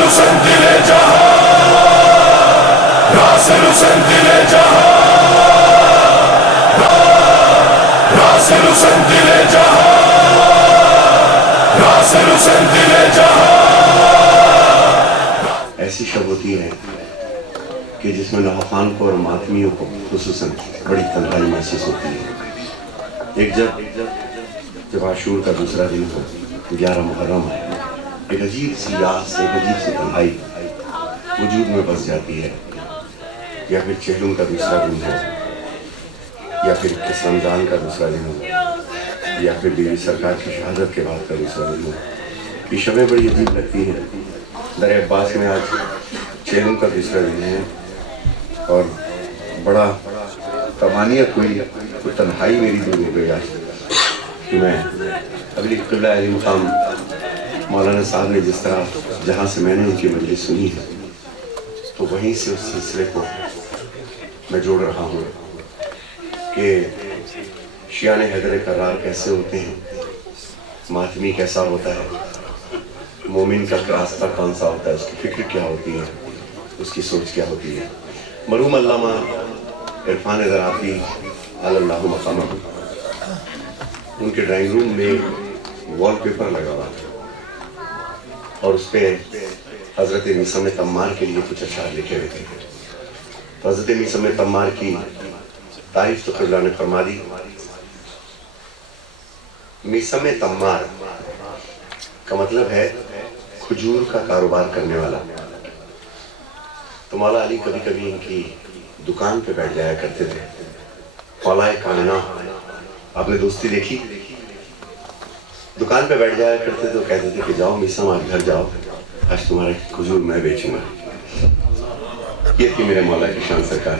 حسین دل جہاں، ناصر حسین دل جہاں، ناصر حسین دل جہاں، ناصر حسین دل جہاں۔ ایسی شب ہوتی ہے کہ جس میں نوخان کو اور ماتمیوں کو خصوصاً بڑی تنہائی محسوس ہوتی ہے۔ ایک جب عاشور کا دوسرا دن ہو، 11 محرم ہے، ایک عجیب سی یاس، ایک عجیب سی تنہائی وجود میں بس جاتی ہے۔ یا پھر چہلم کا دوسرا دن ہو، یا پھر کس رمضان کا دوسرا دن ہو، یا پھر بیوی سرکار کی شہادت کے بعد کا دوسرا دن ہو، یہ شبیں بڑی عجیب لگتی ہیں۔ در عباس میں آج چہلم کا دوسرا دن ہے اور بڑا تمانیت ہوئی، تو تنہائی میری دور ہو گئی آج کہ میں ابھی قبلہ علی مقام مولانا صاحب نے جس طرح جہاں سے میں نے ان کی مجلس سنی ہے، تو وہیں سے اس سلسلے کو میں جوڑ رہا ہوں کہ شیعان حیدر کرار کیسے ہوتے ہیں، ماتمی کیسا ہوتا ہے، مومن کا راستہ کون سا ہوتا ہے، اس کی فکر کیا ہوتی ہے، اس کی سوچ کیا ہوتی ہے۔ مرحوم علامہ عرفان ذرافی علی اللہ مقامہ، ان کے ڈرائنگ روم میں وال پیپر لگا ہوا تھا اور اس پہ حضرت میثم تمار کے لیے کچھ اشعار لکھے ہوئے تھے۔ حضرت میثم تمار کی تعریف تو قبلہ نے فرما دی۔ میثم تمار کا مطلب ہے کھجور کا کاروبار کرنے والا۔ تو مولا علی کبھی کبھی ان کی دکان پہ بیٹھ جایا کرتے تھے۔ مولا کائنات، آپ نے دوستی دیکھی، دکان پہ بیٹھ جایا کرتے تو کہتے تھے کہ جاؤ میثم آج گھر جاؤ، آج تمہارے کھجور میں بیچوں گا۔ یہ تھی میرے مولا کی شان سرکار۔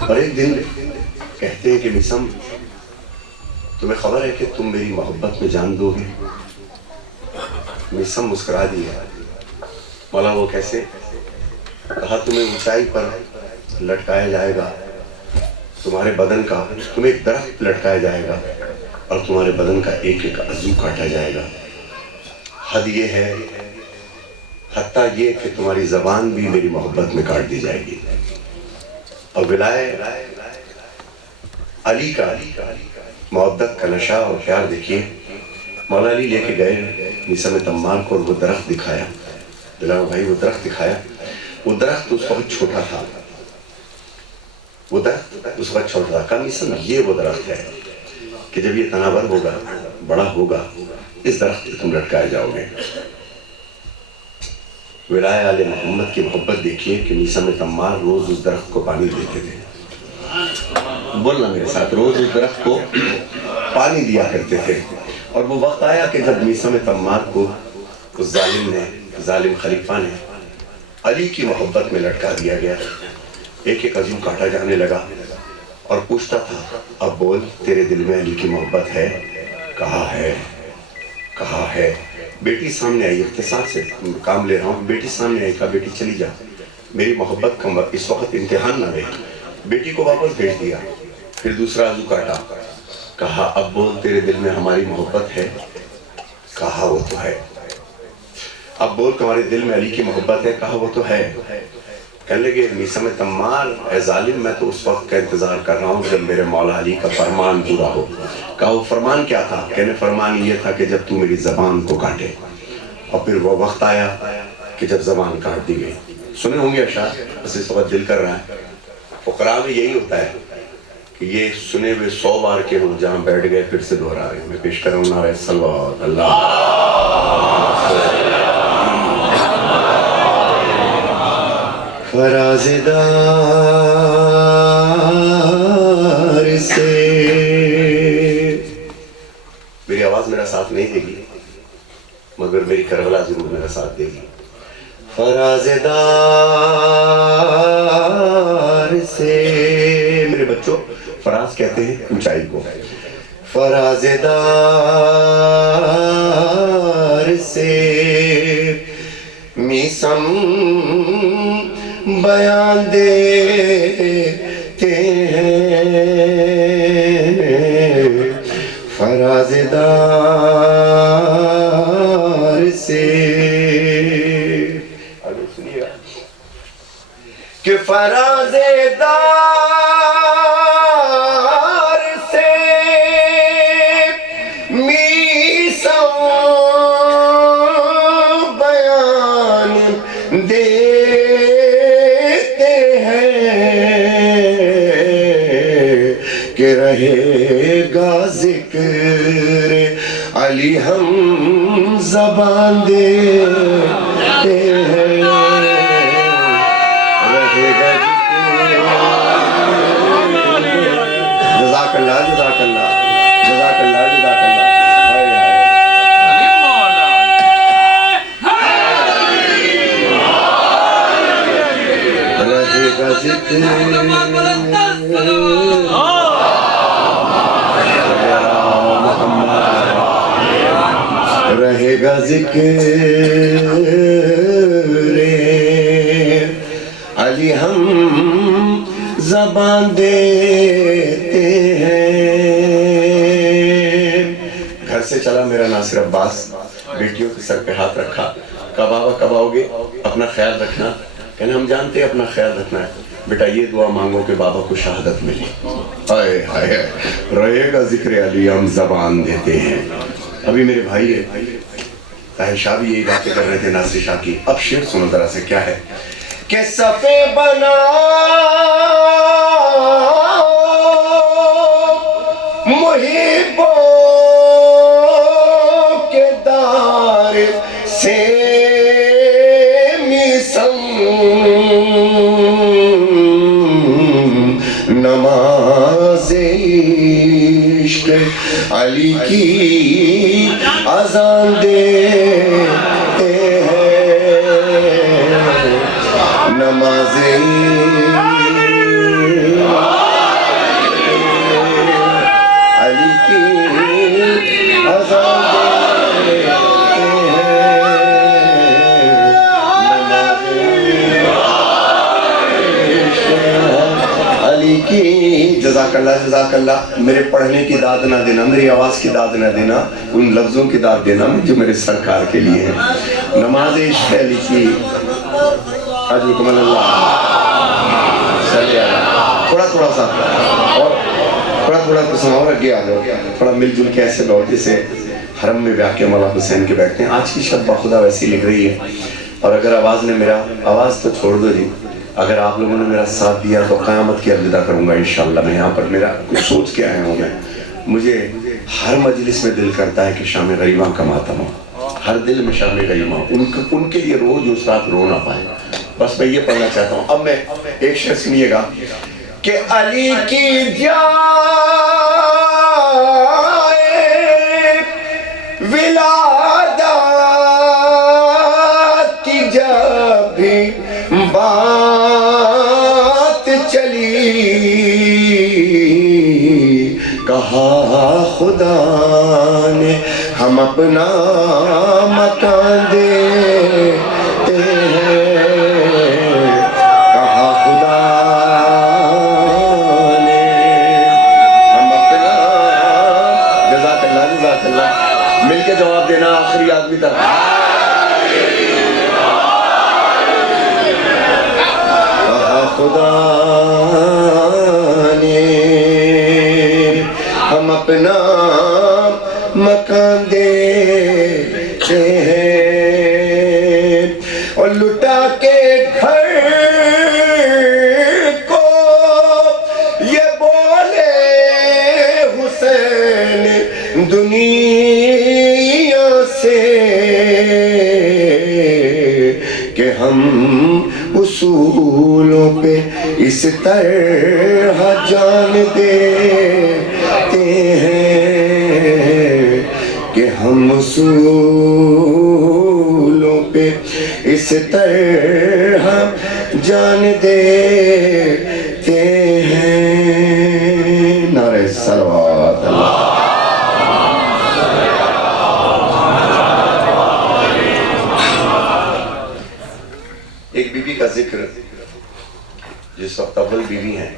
اور ایک دن کہتے ہیں کہ میثم تمہیں خبر ہے کہ تم میری محبت میں جان دو گے؟ میثم مسکرا دیا۔ مولا وہ کیسے؟ کہا تمہیں اونچائی پر لٹکایا جائے گا، تمہارے بدن کا، تمہیں ایک درخت لٹکایا جائے گا اور تمہارے بدن کا ایک ایک عضو کاٹا جائے گا۔ حد یہ ہے، حتیٰ یہ کہ تمہاری زبان بھی میری محبت میں کاٹ دی جائے گی۔ اور ولائے علی کا محبت کا نشہ اور پیار دیکھیے۔ مولا علی لے کے گئے میثم تمار کو اور وہ درخت دکھایا، بلاؤ بھائی وہ درخت دکھایا۔ وہ درخت اس وقت چھوٹا تھا، وہ درخت اس وقت چھوٹا تھا۔ کہا میثم یہ وہ درخت ہے کہ جب یہ تناور ہوگا، بڑا ہوگا، اس درخت پہ تم لٹکائے جاؤ گے۔ ولائے آل محمد کی محبت دیکھیے کہ میثم تمار روز اس درخت کو پانی دیتے تھے۔ بولنا میرے ساتھ، روز اس درخت کو پانی دیا کرتے تھے۔ اور وہ وقت آیا کہ جب میثم تمار کو اس ظالم خلیفہ نے علی کی محبت میں لٹکا دیا گیا، ایک ایک عضو کاٹا جانے لگا اور پوچھتا تھا اب بول تیرے دل میں علی کی محبت ہے؟ کہا ہے، کہا ہے۔ بیٹی سامنے آئی، اختصار سے کام لے رہا ہوں، بیٹی سامنے آئی، کہا بیٹی چلی جا، میری محبت کا اس وقت امتحان نہ دے۔ بیٹی کو واپس بھیج دیا، پھر دوسرا عضو کاٹا، کہا اب بول تیرے دل میں ہماری محبت ہے؟ کہا وہ تو ہے۔ اب بول تمہارے دل میں علی کی محبت ہے؟ کہا وہ تو ہے۔ کہنے لگے میثم تمار اے ظالم، میں تو اس وقت کا انتظار کر رہا ہوں جب میرے مولا علی کا فرمان پورا ہو۔ کہا وہ فرمان کیا تھا؟ کہنے فرمان یہ تھا کہ جب تو میری زبان کو کاٹے۔ اور پھر وہ وقت آیا کہ جب زبان کاٹ دی گئی۔ سنے ہوں گے اشعار، بس اس وقت دل کر رہا ہے۔ فقراء میں یہی ہوتا ہے کہ یہ سنے ہوئے 100 بار کے ہوں، جہاں بیٹھ گئے پھر سے دہرا رہے ہیں۔ میں پیش کروں نعرہ صلوات اللہ۔ فرازدار سے میری آواز میرا ساتھ نہیں دے گی، مگر میری کربلا ضرور میرا ساتھ دے گی۔ فرازدار سے، میرے بچوں فراز کہتے ہیں اونچائی کو۔ فرازدار سے میثم بیان دیتے ہیں، فرازدار سے کہ رہے گا ذکر علی ہم زبان دیتے ہیں رہے گا جزاک اللہ جزاک اللہ جزاک اللہ جزاک اللہ رہے گا ذکر رہے گا ذکر علی ہم زبان دیتے ہیں گھر سے چلا میرا ناصر عباس بیٹیوں کے سر پہ ہاتھ رکھا کب آبا کب آؤ گے اپنا خیال رکھنا کہنا ہم جانتے ہیں اپنا خیال رکھنا ہے بیٹا یہ دعا مانگو کہ بابا کو شہادت ملے ہائے ہائے رہے گا ذکر علی ہم زبان دیتے ہیں ابھی میرے بھائی ہے طاہر شاہ بھی یہی باتیں کر رہے تھے ناصر شاہ کی اب شعر سنو ذرا سے کیا ہے کہ صفے بنا محبوں کے دار سے نماز عشق علی کی اذان دیتے ہیں نماز علی کی اذان کی جزاک جزاک اللہ میرے پڑھنے کی داد نہ دینا میری آواز کی داد نہ دینا ان لفظوں کی داد دینا جو میرے سرکار کے لیے ہیں نماز عشق علی کی اجرکم اللہ تھوڑا تھوڑا سا اور تھوڑا قسم اور اگے آ جاؤ تھوڑا مل جل کے ایسے بیٹھو جیسے حرم میں بیٹھ کے مولا حسین کے بیٹھتے ہیں آج کی شب بخدا ویسی لکھ رہی ہے اور اگر آواز نے میرا آواز تو چھوڑ دو جی اگر آپ لوگوں نے میرا ساتھ دیا تو قیامت کی الوداع کروں گا انشاءاللہ میں یہاں پر میرا کچھ سوچ کے آیا ہوں میں مجھے ہر مجلس میں دل کرتا ہے کہ شام غریباں کا ماتم ہو ہر دل میں شام غریباں ان کے لیے روز اس رات رو نہ پائے بس میں یہ پڑھنا چاہتا ہوں اب میں ایک شعر سنیے گا کہ علی کی جائے ولادت کی جب بھی بات چلی کہا خدا نے ہم اپنا مکان دیتے ہیں کہا خدا نے ہم اپنا جزاک اللہ مل کے جواب دینا آخری آدمی تک خدا نے ہم اپنا مکان دیتے ہیں اور لٹا کے گھر کو یہ بولے حسین دنیا سے کہ ہم اصولوں پہ اس طرح جان دیتے ہیں کہ ہم اصولوں پہ اس طرح جان دیتے ہیں نعرہ صلوات اللہ ایک بی بی کا ذکر جس وقت اول بیوی ہیں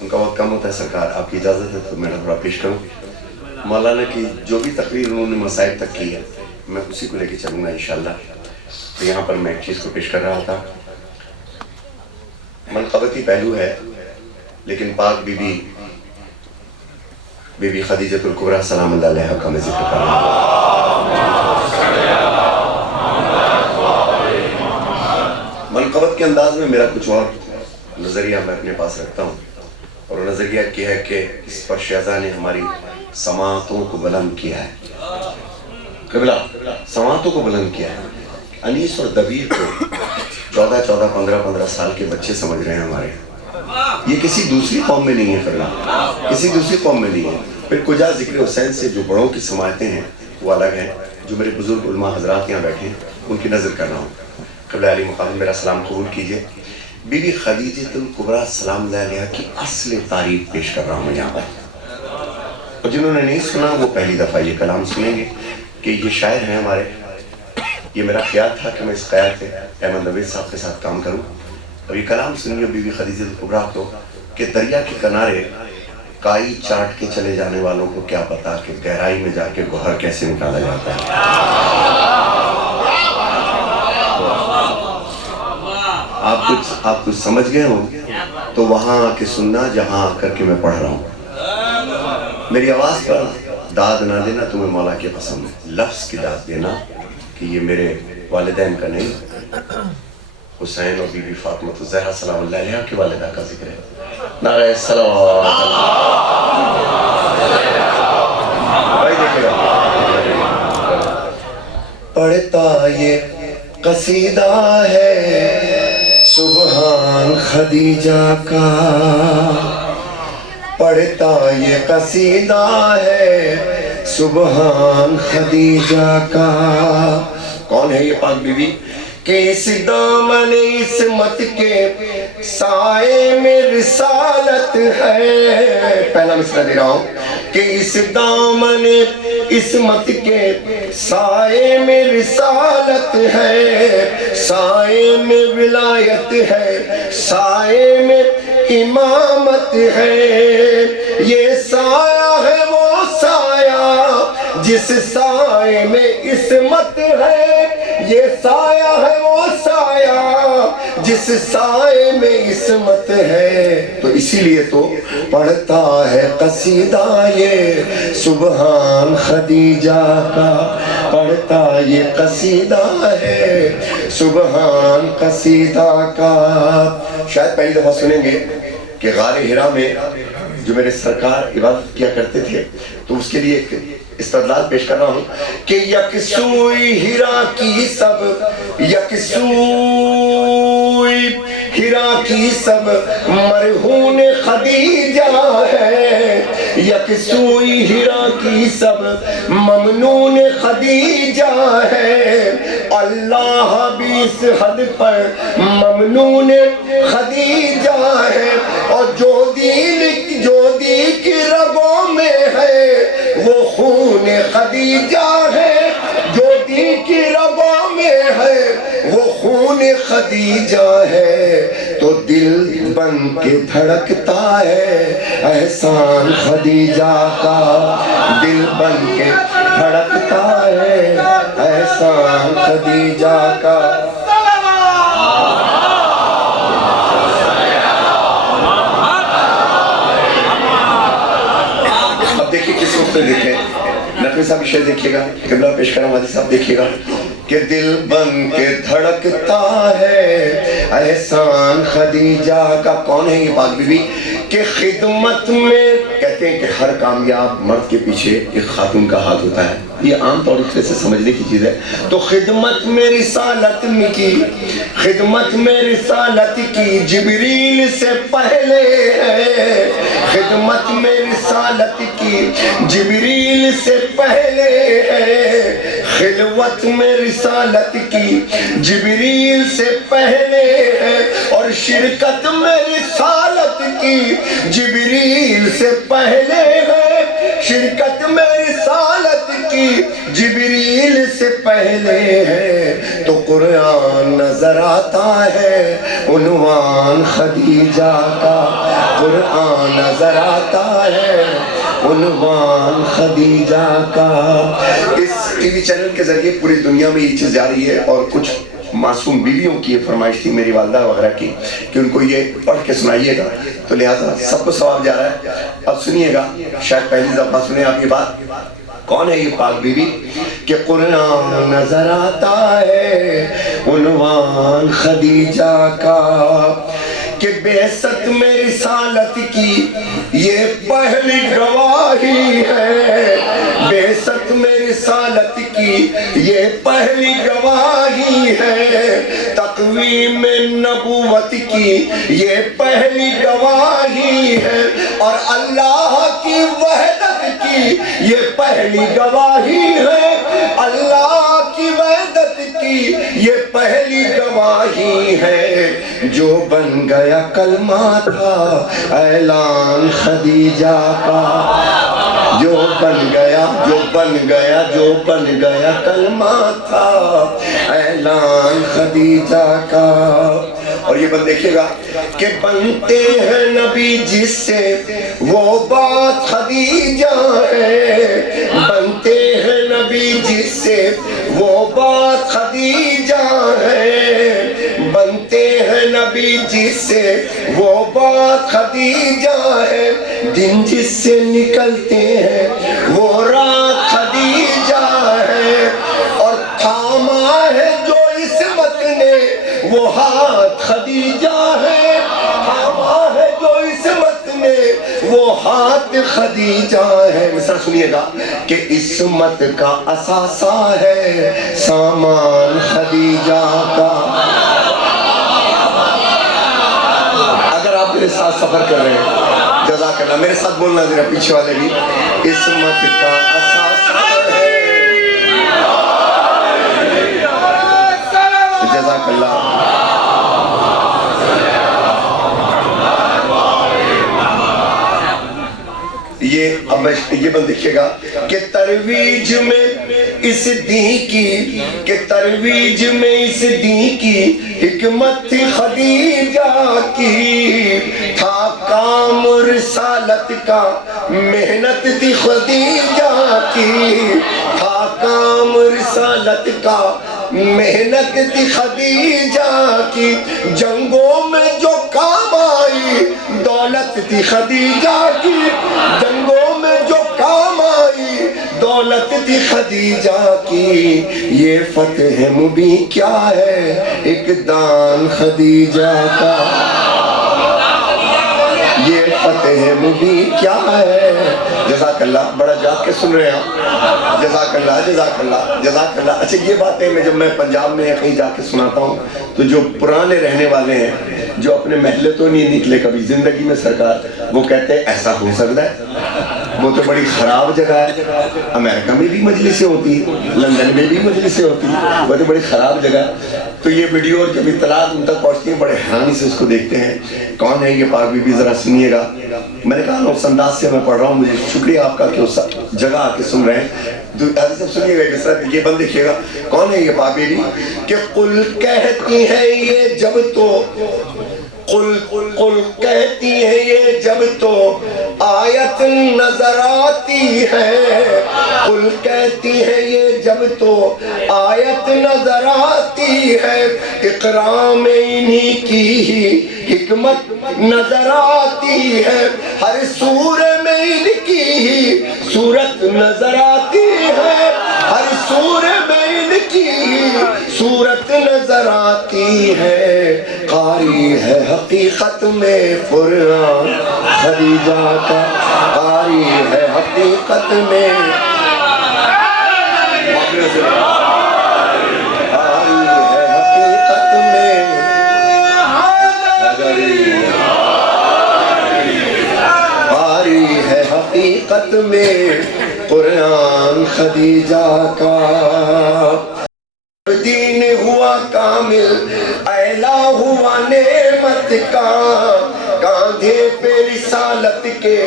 ان کا وقت کم ہوتا ہے سرکار آپ کی اجازت ہے تو میں تھوڑا پیش کروں مولانا کی جو بھی تقریر انہوں نے مسائل تک کی ہے میں اسی کو لے کے چلوں گا انشاءاللہ تو یہاں پر میں ایک چیز کو پیش کر رہا تھا منقبتی پہلو ہے لیکن پاک بی بی خدیجۃ الکبریٰ سلام اللہ علیہا کا میں ذکر کر رہا ہوں منقبت کے انداز میں میرا کچھ اور نظریہ میں اپنے پاس رکھتا ہوں اور نظریہ کیا ہے کہ اس پر شہزاد نے ہماری سماعتوں کو بلند کیا ہے. قبلہ سماعتوں کو بلند کیا ہے. انیس اور دبیر کو 14 15 سال کے بچے سمجھ رہے ہیں ہمارے. یہ کسی دوسری قوم میں نہیں ہے قبلہ، کسی دوسری قوم میں نہیں ہے. پھر کجا ذکر حسین سے جو بڑوں کی سماعتیں ہیں وہ الگ ہیں. جو میرے بزرگ علماء حضرات یہاں بیٹھے ہیں ان کی نظر کر رہا ہوں. قبلہ علی مقام میرا سلام قبول کیجئے. بی بی خدیجہ الکبریٰ سلام اللہ علیہا کی اصل تعریف پیش کر رہا ہوں میں یہاں پر. اور جنہوں نے نہیں سنا وہ پہلی دفعہ یہ کلام سنیں گے کہ یہ شاعر ہیں ہمارے. یہ میرا خیال تھا کہ میں اس خیال سے احمد نوید صاحب کے ساتھ کام کروں. اب یہ کلام سنیے بی بی خدیجہ الکبریٰ کو کہ دریا کے کنارے کائی چاٹ کے چلے جانے والوں کو کیا پتا کہ گہرائی میں جا کے گوہر کیسے نکالا جاتا ہے. آپ کچھ سمجھ گئے ہوں تو وہاں آ کے سننا جہاں آ کر کے میں پڑھ رہا ہوں. میری آواز پر داد نہ دینا تمہیں مولا کی قسم ہے. لفظ کی داد دینا کہ یہ میرے والدین کا نہیں، حسین اور بی بی فاطمہ الزہرا سلام اللہ علیہا کی والدہ کا ذکر ہے. نعرہ صلوات. بھائی دیکھے گا پڑھتا یہ قصیدہ ہے سبحان خدیجہ کا. پڑھتا یہ قصیدہ ہے سبحان خدیجہ کا. کون ہے یہ پاک بی بی کہ اس دامن عصمت کے سائے میں رسالت ہے. پہلا مصرع دے رہا ہوں کہ اس دامن عصمت کے سائے میں رسالت ہے، سائے میں ولایت ہے، سائے میں امامت ہے. یہ سایہ ہے وہ سایہ جس سائے میں عصمت ہے. یہ سایہ ہے وہ سایہ جس سائے میں عصمت ہے. تو اسی لیے تو پڑھتا ہے قصیدہ یہ سبحان خدیجہ کا. پڑھتا یہ قصیدہ ہے سبحان قصیدہ کا. شاید پہلی دفعہ سنیں گے کہ غار ہرا میں جو میرے سرکار عبادت کیا کرتے تھے تو اس کے لیے ایک استدلال پیش کر رہا ہوں کہ یکسوئی ہرا کی سب، یکسوئی ہرا کی سب مرہون خدیجہ ہے. یکسوئی ہرا کی سب ممنون خدیجہ ہے. اللہ بھی اس حد پر ممنون خدیجہ ہے. اور جو دین کی رگوں میں ہے وہ خون خدیجہ ہے. جو دین کی رگوں میں ہے وہ خون خدیجہ ہے. تو دل بن کے دھڑکتا ہے احسان خدیجہ کا. دل بن کے دھڑکتا ہے احسان خدیجہ کا. اب دیکھیں کس وقت دیکھیں نقوی صاحب شعر دیکھیے گا، قبلہ پیش کرم حدیث صاحب دیکھیے گا کہ دل بن کے دھڑکتا ہے احسان خدیجہ کا. کون ہے یہ پاک بی بی کہ خدمت میں کہتے ہیں کہ ہر کامیاب مرد کے پیچھے ایک خاتون کا ہاتھ ہوتا ہے. یہ عام طور سے سمجھنے کی چیز ہے. تو خدمت میں رسالت کی، خدمت میں رسالت کی جبریل سے پہلے ہے. خدمت میں رسالت کی جبریل سے پہلے ہے. خلوت میں رسالت کی جبریل سے پہلے ہے. اور شرکت میں رسالت کی جبریل سے پہلے ہے. شرکت میں رسالت کی جبریل سے پہلے ہے. تو قرآن نظر آتا ہے عنوان خدیجہ کا. قرآن نظر آتا ہے عنوان خدیجہ کا. اس ٹی وی چینل کے ذریعے پوری دنیا میں یہ چیز جاری ہے. اور کچھ معصوم بیویوں کی یہ فرمائش تھی میری والدہ وغیرہ کی کہ ان کو یہ پڑھ کے سنائیے گا، تو لہٰذا سب کو ثواب جا رہا ہے. اب سنیے گا، شاید پہلی دفعہ سنیں آپ یہ بات. کون ہے یہ پاک بی بی کہ قرآن نظر آتا ہے عنوان خدیجہ کا. کہ بعثت میں رسالت کی یہ پہلی گواہی ہے، بعثت میں رسالت کی یہ پہلی گواہی ہے، تقویم نبوت کی یہ پہلی گواہی ہے، اور اللہ کی وحدت کی یہ پہلی گواہی ہے، اللہ کی وحدت کی یہ پہلی گواہی ہے۔ جو بن گیا کلمہ تھا اعلان خدیجہ کا، جو بن گیا کلمہ تھا اعلان خدیجہ کا۔ اور یہ بات دیکھیے گا کہ بنتے ہیں نبی جس سے وہ بات خدیجہ ہے، بنتے ہیں نبی جس سے وہ بات خدیجہ ہے، بنتے ہیں نبی جس سے وہ بات خدیجہ ہے، دن جس سے نکلتے ہیں وہ رات خدیجہ ہے، اور تھاما ہے جو عصمت نے وہ ہاتھ خدیجہ ہے، تھاما ہے جو عصمت نے وہ ہاتھ خدیجہ ہے۔ مثلا سنیے گا کہ عصمت کا اثاثہ ہے سامان خدیجہ کا۔ اگر آپ میرے ساتھ سفر کر رہے ہیں، جزاک اللہ، میرے ساتھ بولنا ذرا پیچھے والے بھی، عصمت کا اثاثہ ہے، جزاک اللہ۔ یہ بند دیکھئے گا کہ ترویج میں اس دین کی، کہ ترویج میں اس دین کی حکمت تھی خدیجہ کی، تھا کام رسالت کا محنت تھی خدیجہ کی، تھا کام رسالت کا محنت تھی خدیجہ کی، جنگوں میں جو کام آئی دولت تھی خدیجہ کی، جنگوں میں جو کام آئی دولت تھی خدیجہ کی، یہ فتح مبین کیا ہے ایک دان خدیجہ کا، یہ فتح مبین کیا ہے۔ جزاک اللہ، بڑا جاگ کے سن رہے ہیں آپ، جزاک اللہ، جزاک اللہ، جزاک اللہ۔ اچھا یہ باتیں میں جب میں پنجاب میں کہیں جا کے سناتا ہوں تو جو پرانے رہنے والے ہیں، جو اپنے محلے تو نہیں نکلے کبھی زندگی میں سرکار، وہ کہتے ہیں ایسا ہو سکتا ہے، وہ تو بڑی خراب جگہ ہے، امریکہ میں بھی مجلسیں ہوتی، لندن میں بھی مجلسیں ہوتی، وہ تو بڑی خراب جگہ ہے۔ تو یہ ویڈیو اور جب اطلاعات ان تک پہنچتی ہیں بڑے حیرانی سے اس کو دیکھتے ہیں، کون ہے یہ پاک بی بی، ذرا سنیے گا۔ میں نے کہا اس انداز سے میں پڑھ رہا ہوں، مجھے شکریہ آپ کا کہ اس جگہ آ کے سن رہے ہیں۔ حضرت صاحب سنیے گا، اس طرح یہ بند دیکھیے گا، کون ہے یہ پاک بی بی کہ قل کہتی ہے یہ جب تو، قل کہتی ہے یہ جب تو آیت نظر آتی ہے، قل کہتی ہے یہ جب تو آیت نظر آتی ہے، اقرا میں انہی کی ہی حکمت نظر آتی ہے، ہر سورے میں ان کی ہی صورت نظر آتی ہے، ہر سورے میں ان کی ہی صورت نظر آتی ہے، قاری ہے حقیقت میں قرآن خدیجہ کا، قاری ہے حقیقت میں، قاری ہے حقیقت میں، قاری ہے حقیقت میں قرآن خدیجہ کا، دین ہوا کامل اعلیٰ ہوا نعمت کا، کاندھے پہ رسالت کے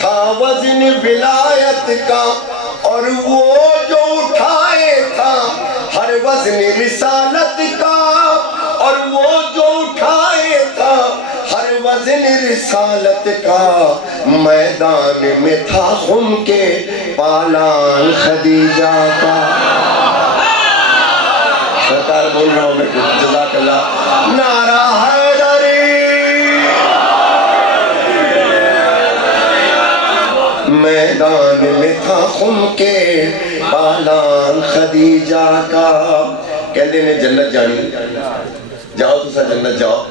تھا وزن ولایت کا، اور وہ جو اٹھائے تھا ہر وزن رسالت کا، اور وہ جو اٹھائے تھا ہر وزن رسالت کا، میدان میں تھا خم کے پالان خدیجہ کا۔ سرکار بول رہا ہوں میں کچھ، جزاک اللہ، نعرہ حیدری، میدان میں تھا خم کے پالان خدیجہ کا۔ کہتے ہیں جنت جانی، جاؤ تو سا جنت جاؤ،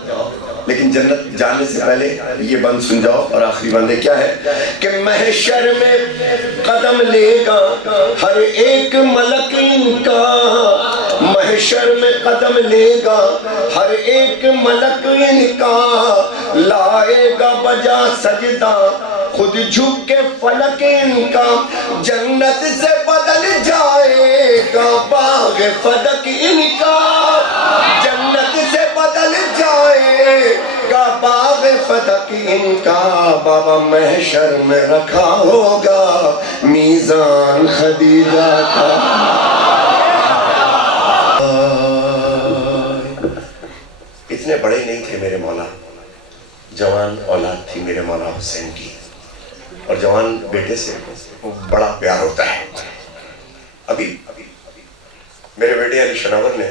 لیکن جنت جانے سے پہلے یہ بند سن جاؤ، اور آخری بند کیا ہے کہ محشر میں قدم لے گا ہر ایک ملک ان کا، محشر میں قدم لے گا ہر ایک ملک ان کا، لائے گا بجا سجدہ خود جھک کے فلک ان کا، جنت سے بدل جائے گا باغ فدق ان کا، جنت سے بدل جائے گا باغ فدق ان کا، بابا محشر میں رکھا ہوگا میزان خدیجہ کا۔ اتنے بڑے نہیں تھے میرے مولا، جوان اولاد تھی میرے مولا حسین کی، اور جوان بیٹے سے بڑا پیار ہوتا ہے۔ ابھی میرے بیٹے علی شناور نے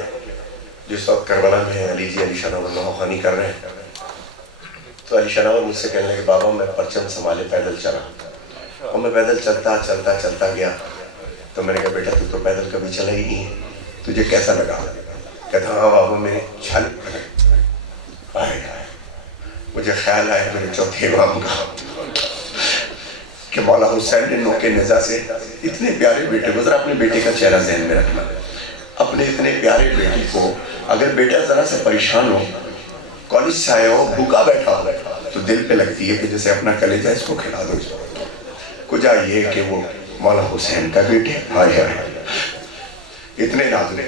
جس وقت کربلا میں ہے، علی جی علی شناور نوخانی کر رہے ہیں، تو علی شناور مجھ سے کہنے لگے بابا میں پرچم سنبھالے پیدل چلا، اور میں پیدل چلتا گیا، تو میں نے کہا بیٹا تو پیدل کبھی چلا ہی نہیں ہے، تجھے کیسا لگا؟ کہتا ہاں بابا میرے چھل مجھے خیال آیا میرے چوتھے امام کا کہ مولا حسین نے نوکے نزا سے اتنے پیارے بیٹے کو، ذرا اپنے بیٹے کا چہرہ ذہن میں رکھنا، اپنے اتنے پیارے بیٹے کو اگر بیٹا ذرا سے پریشان ہو، کالج سے آیا ہو، بھوکا بیٹھا ہو، تو دل پہ لگتی ہے کہ جیسے اپنا کلیجہ اس کو کھلا دو۔ کجا یہ کہ وہ مولا حسین کا بیٹے ہائے ہائے اتنے نازلے،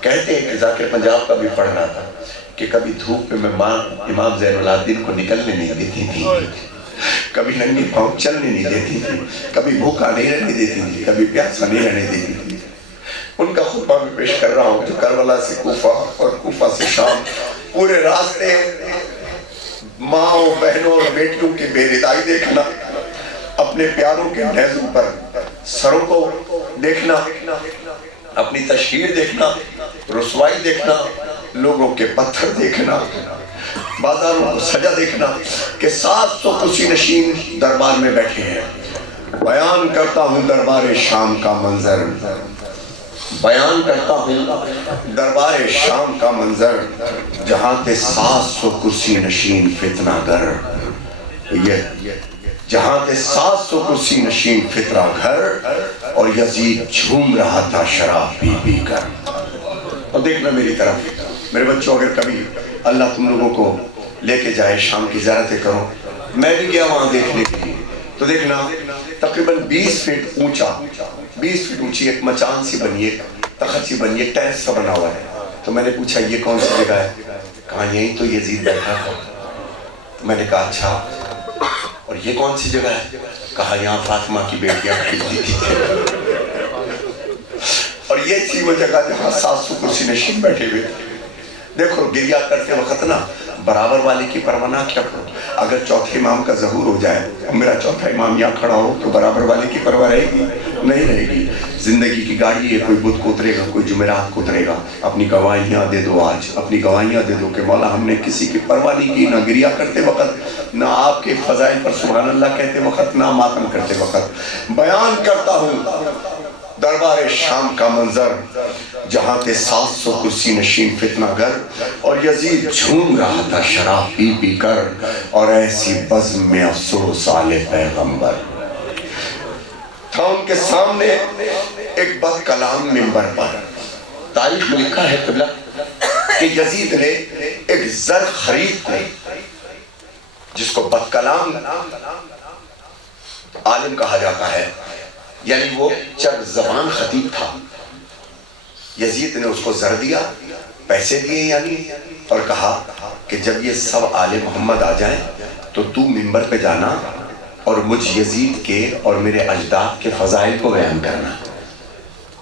کہتے ہیں کہ ذاکر پنجاب کا بھی پڑھنا تھا کہ کبھی دھوپ میں ماں امام زین العابدین کو نکلنے نہیں دیتی تھی، کبھی ننگے پاؤں چلنے نہیں دیتی تھی، کبھی بھوکا نہیں رہنے دیتی تھی، کبھی پیاسا نہیں رہنے دیتی تھی۔ ان کا خطبہ میں پیش کر رہا ہوں جو کربلا سے کوفہ اور کوفہ سے شام پورے راستے ماں بہنوں اور بیٹیوں کی بے ردائی دیکھنا، اپنے پیاروں کے نیزوں پر سروں کو دیکھنا، اپنی تشہیر دیکھنا، رسوائی دیکھنا، لوگوں کے پتھر دیکھنا، بازاروں کو سجا دیکھنا کہ 700 کرسی نشین دربار میں بیٹھے ہیں۔ بیان کرتا ہوں دربار شام کا منظر، بیان کرتا ہوں دربار شام کا منظر، جہاں تھے 700 کرسی نشین فتنہ گر، جہاں تھے 700 کرسی نشین فتنہ گھر، اور یزید جھوم رہا تھا شراب پی پی کر۔ اور دیکھنا میری طرف، میرے بچوں اگر کبھی اللہ تم لوگوں کو لے کے جائے شام کی زیارتیں کرو، میں بھی گیا وہاں دیکھنے کے لیے، تو دیکھنا تقریباً 20 فٹ اونچا، 20 فٹ اونچی ایک مچان سی بنی ہے، تخت سی بنی ہے، ٹیرس سا بنا ہوا ہے۔ تو میں نے پوچھا یہ کون سی جگہ ہے؟ کہا یہیں تو یزید بیٹھا تھا۔ میں نے کہا اچھا، اور یہ کون سی جگہ ہے؟ کہا یہاں فاطمہ کی بیٹیاں کھیلتی تھی، اور یہ تھی وہ جگہ جہاں 700 کرسی نشین بیٹھے ہوئے۔ دیکھو گریہ کرتے وقت نا برابر والے کی پرواہ نہ کیا کرو، اگر چوتھے امام کا ظہور ہو جائے اور میرا چوتھا امام یہاں کھڑا ہو تو برابر والے کی پرواہ رہے گی؟ نہیں رہے گی۔ زندگی کی گاڑی ہے، کوئی بدھ کو اترے گا، کوئی جمعرات کو اترے گا، اپنی گواہیاں دے دو، آج اپنی گواہیاں دے دو کہ مولا ہم نے کسی کی پرواہ نہیں کی، نہ گریہ کرتے وقت، نہ آپ کے فضائل پر سبحان اللہ کہتے وقت، نہ ماتم کرتے وقت۔ بیان کرتا ہوں دربار شام کا منظر، جہاں تھے 700 کرسی نشین فتنہ گر، اور یزید جھوم رہا تھا شراب پی پی کر، اور ایسی بزم میں افسوس آل پیغمبر تھا ان کے سامنے ایک بد کلام منبر پر۔ تاریخ میں لکھا ہے قبلہ کہ یزید نے ایک زر خرید کو، جس کو بد کلام عالم کہا جاتا ہے، یعنی وہ چر زبان خطیب تھا، یزید نے اس کو زر دیا، پیسے دیے یعنی، اور کہا کہ جب یہ سب آل محمد آ جائیں تو تو منبر پہ جانا اور مجھ یزید کے اور میرے اجداد کے فضائل کو بیان کرنا۔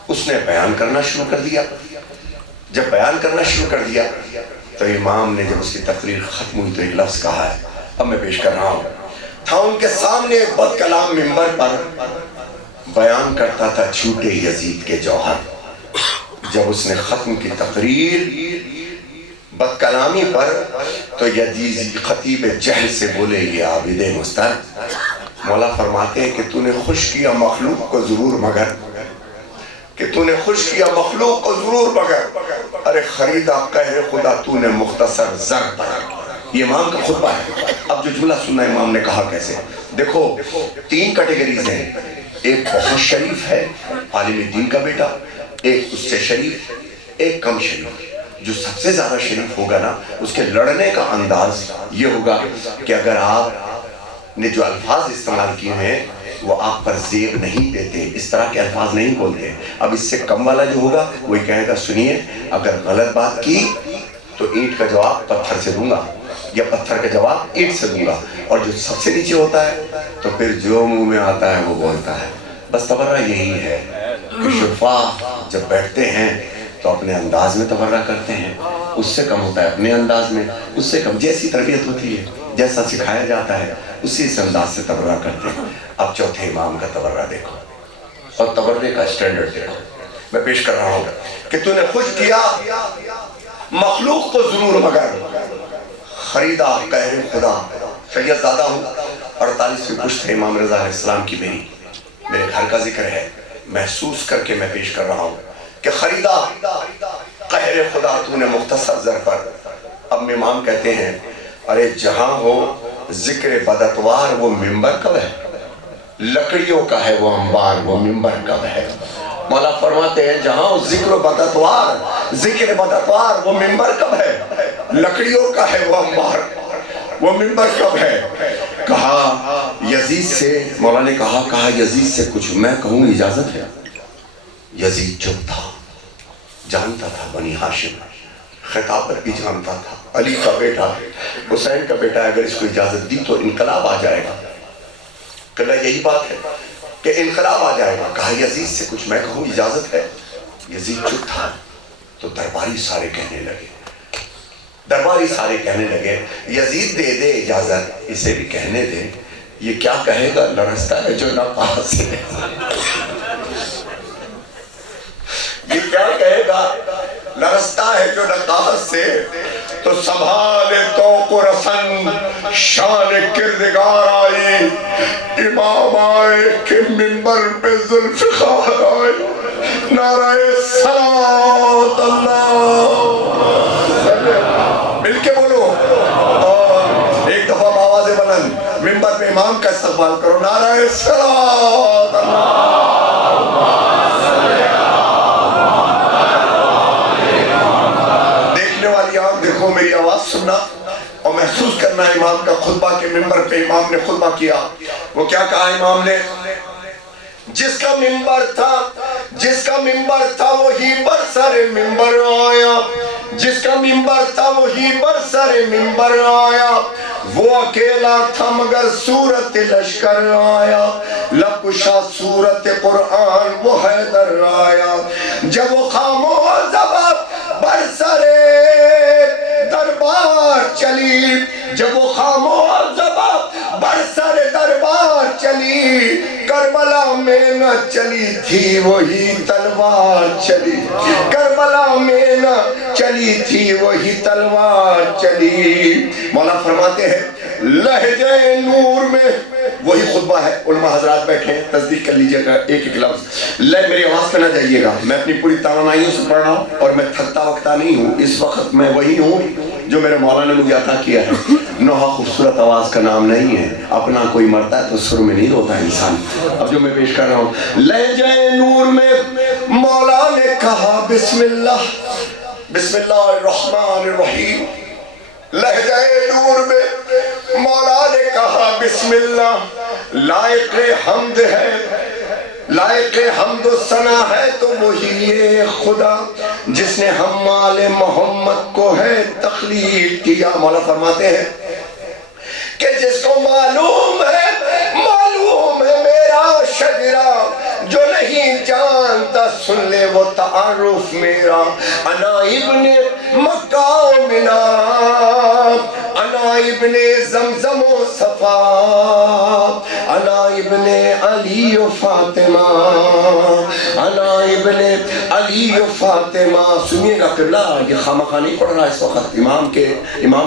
اس نے بیان کرنا شروع کر دیا۔ جب بیان کرنا شروع کر دیا تو امام نے جب اس کی تقریر ختم ہوئی تو ایک لفظ کہا ہے، اب میں پیش کر رہا ہوں۔ تھا ان کے سامنے ایک بد کلام منبر پر، بیان کرتا تھا جھوٹے یزید کے جوہر۔ جب اس نے ختم کی تقریر بد کلامی پر تو یزید خطیب جہل سے بولے یہ عابد مستر، مولا فرماتے ہیں کہ تو نے خوش کیا مخلوق کو ضرور مگر، کہ تو نے خوش کیا مخلوق کو ضرور مگر، ارے خریدا قہر خدا تو نے مختصر زر پر۔ یہ امام کا خطبہ ہے. اب جو جملہ سننا امام نے کہا کیسے. دیکھو 3 کیٹیگریز ہیں. ایک بہت شریف ہے عالم دین کا بیٹا, ایک اس سے شریف, ایک کم شریف. جو سب سے زیادہ شریف ہوگا نا, اس کے لڑنے کا انداز یہ ہوگا کہ اگر آپ نے جو الفاظ استعمال کیے ہیں وہ آپ پر زیب نہیں دیتے, اس طرح کے الفاظ نہیں بولتے. اب اس سے کم والا جو ہوگا وہ کہے گا سنیے اگر غلط بات کی تو اینٹ کا جواب پتھر سے دوں گا, یا پتھر کا جواب اینٹ سے دوں گا. اور جو سب سے نیچے ہوتا ہے تو پھر جو منہ میں آتا ہے وہ بولتا ہے. بس تبرہ یہی ہے کہ شفاء جب بیٹھتے ہیں تو اپنے انداز میں تبرہ کرتے ہیں, اس سے کم ہوتا ہے اپنے انداز میں, اس سے کم جیسی تربیت ہوتی ہے, جیسا سکھایا جاتا ہے اسی سے انداز سے تبرہ کرتے ہیں. اب چوتھے امام کا تبرہ دیکھو اور تبرے کا سٹینڈرڈ دیکھو. میں پیش کر رہا ہوں کہ تو نے خوش کیا مخلوق کو ضرور مگر خریدا قہر خدا. سید زادہ ہوں, 48ویں پشت ہے امام رضا علیہ السلام کی. میرے گھر کا ذکر ہے, محسوس کر کے میں پیش کر رہا ہوں کہ خریدا قہر خدا تو نے مختصر زر پر. اب امام کہتے ہیں ارے جہاں ہو ذکر بدتوار وہ ممبر کب ہے, لکڑیوں کا ہے وہ انبار وہ ممبر کب ہے. مولا فرماتے ہیں جہاں ذکر بدتوار وہ ممبر کب ہے, لکڑیوں کا ہے وہ انبار وہ ممبر کب ہے. کہا یزید سے, مولا نے کہا یزید سے کچھ میں کہوں اجازت ہے. یزید چپ تھا, جانتا تھا بنی ہاشم, خطابت بھی جانتا تھا, علی کا بیٹا ہے, حسین کا بیٹا ہے, اگر اس کو اجازت دی تو انقلاب آ جائے گا. کہنا یہی بات ہے کہ انقلاب آ جائے گا. کہا یزید سے کچھ میں کہوں اجازت ہے. یزید چپ تھا تو درباری سارے کہنے لگے یزید دے دے اجازت, اسے بھی کہنے دے. یہ کیا کہے گا, لرزتا ہے جو ناپاک سے. یہ کیا کہے گا, لرزتا ہے جو نقاص سے. تو سنبھالے توق و رسن شان کردگار آئی, امام آئے کہ ممبر پہ ذوالفقار آئے. نعرہ صلوات اللہ, مل کے بولو اور ایک دفعہ آواز بلند ممبر پہ امام کا استقبال کرو. نعرہ صلوات اللہ. دیکھو میری آواز سننا اور محسوس کرنا امام کا خطبہ کے ممبر پہ امام نے خطبہ کیا. وہ کیا کہا امام نے, جس کا ممبر تھا وہی برسر ممبر آیا, جس کا ممبر تھا وہی برسر ممبر آیا. وہ اکیلا تھا مگر صورت لشکر آیا, لبکشا صورت قرآن وہ حیدر آیا. جب وہ خاموش زبان برسر دربار چلی, جب وہ خاموش زبان برسر دربار چلی, کربلا میں نہ چلی تھی وہی تلوار چلی, کربلا میں نہ چلی تھی وہی تلوار چلی. مولا فرماتے ہیں لہجے نور میں, وہی خطبہ ہے. علماء حضرات بیٹھے ہیں, تصدیق کر لیجئے گا ایک ایک لفظ. میری آواز پہ نہ جائیے گا, میں اپنی پوری توانائیوں سے پڑھ رہا ہوں اور میں تھکتا وقتا نہیں ہوں. اس وقت میں وہی ہوں جو میرے مولا نے مجھے عطا کیا ہے. نوحہ خوبصورت آواز کا نام نہیں ہے, اپنا کوئی مرتا ہے تو سر میں نہیں روتا انسان. اب جو میں پیش کر رہا ہوں, لہجے نور میں مولا نے کہا بسم اللہ الرحمن الرحیم. لہجے نور میں مولا نے کہا بسم اللہ. لائق حمد ہے, لائق حمد و ثنا ہے تو وہی یہ خدا جس نے حمال محمد کو ہے تخلیق کیا. مولا فرماتے ہیں کہ جس کو معلوم ہے میرا شجرا, جو نہیں جانتا سن لے وہ تعارف میرا. انا ابن مکہ منا, انا ابن زمزم و صفا, انا ابن علی و فاطمہ, انا ابن علی و فاطمہ. سنیے گا قبلہ, یہ خامخواہ نہیں پڑھ رہا اس وقت, امام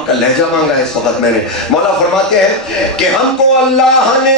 کا لہجہ مانگا ہے اس وقت میں نے. مولا فرماتے ہیں کہ ہم کو اللہ نے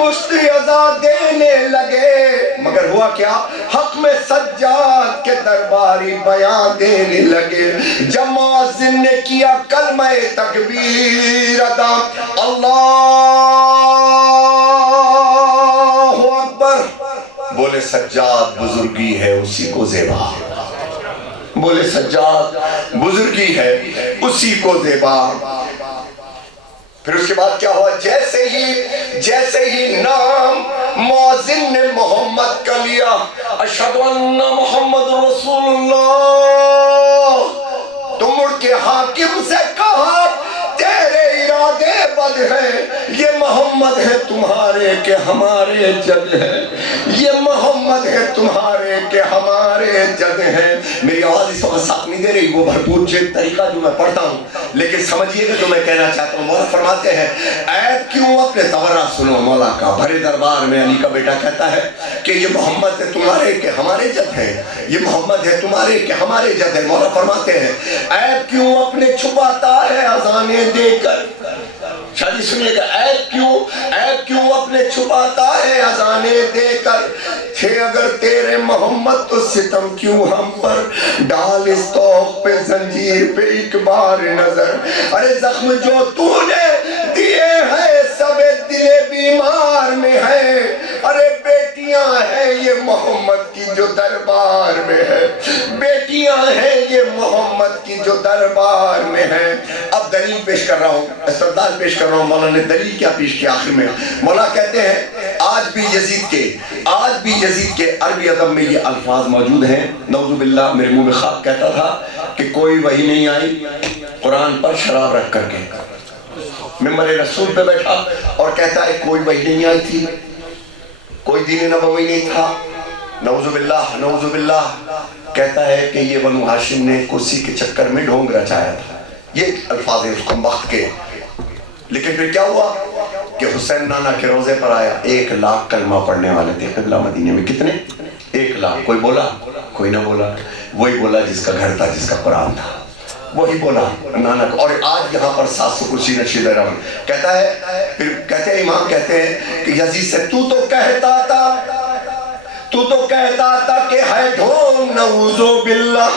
مشتی ازا دینے لگے، مگر ہوا کیا؟ حق میں سجاد کے درباری بیان دینے لگے۔ جب مؤذن نے کیا کلمہ تکبیر ادا، اللہ اکبر، بولے سجاد بزرگی ہے اسی کو زیبا، بولے سجاد بزرگی ہے اسی کو زیبا۔ پھر اس کے بعد کیا ہوا؟ جیسے ہی نام مؤذن نے محمد کا لیا، اشہد ان محمد رسول اللہ، تو مڑ کے حاکم سے کہا تیرے ارادے بد ہیں، یہ محمد ہے تمہارے کہ ہمارے جد ہے، یہ محمد ہے تمہارے کہ ہمارے جد ہیں۔ میری آواز اس وقت ساتھ نہیں دے رہی، وہ بھرپور طریقہ جو میں پڑھتا ہوں، لیکن سمجھیے گا جو میں کہنا چاہتا ہوں۔ مولا فرماتے ہیں عیب کیوں اپنے تورا سنو مولا کا، بھرے دربار میں علی کا بیٹا کہتا ہے کہ یہ محمد ہے تمہارے کہ ہمارے جد ہے، یہ محمد ہے تمہارے کہ ہمارے جد ہے۔ مولا فرماتے ہیں عیب کیوں اپنے چھپاتا ہے اذانیں دے کر، شادی سنیے گا، عیب کیوں اپنے چھپاتا ہے اذانیں دے کر، تھے اگر تیرے محمد تو ستم کیوں ہم پر، ڈال اس توق پہ زنجیر پہ ایک بار نظر، ارے زخم جو تو نے دیے ہیں سب دل بیمار میں ہے، ارے بیٹیاں ہیں یہ محمد کی جو دربار میں ہے، بیٹیاں ہیں یہ محمد کی جو دربار میں ہے۔ اب دلیل پیش کر رہا ہوں، استدلال پیش کر رہا ہوں۔ مولا نے دلیل کیا پیش کیا آخر میں؟ مولا کہتے ہیں آج بھی یزید کے عربی ادب میں یہ الفاظ موجود ہیں، نعوذ باللہ میرے منہ میں خواب کہتا تھا کہ کوئی وحی نہیں آئی، قرآن پر شراب رکھ کر کے ممبر رسول پہ بیٹھا اور کہتا ہے کوئی وحی نہیں آئی تھی، کوئی دین نبوی نہیں تھا، نعوذ باللہ کہتا ہے کہ یہ بنو ہاشم نے کرسی کے چکر میں ڈھونگ رچایا تھا۔ یہ الفاظ ہیں اس کم وقت کے۔ لیکن پھر کیا ہوا کہ حسین نانا کے روزے پر آیا، 1,00,000 کلمہ پڑھنے والے تھے قبلہ مدینے میں، کتنے؟ 1,00,000۔ کوئی بولا؟ کوئی نہ بولا، وہی بولا جس کا گھر تھا، جس کا قرآن تھا، وہی بولا نانا کو۔ اور آج یہاں پر 700 کرسی نشید رحم کہتا ہے، پھر کہتے ہیں امام کہتے ہیں کہ یزید سے تو کہتا تھا کہ ہے ڈھونگ، نعوذ باللہ،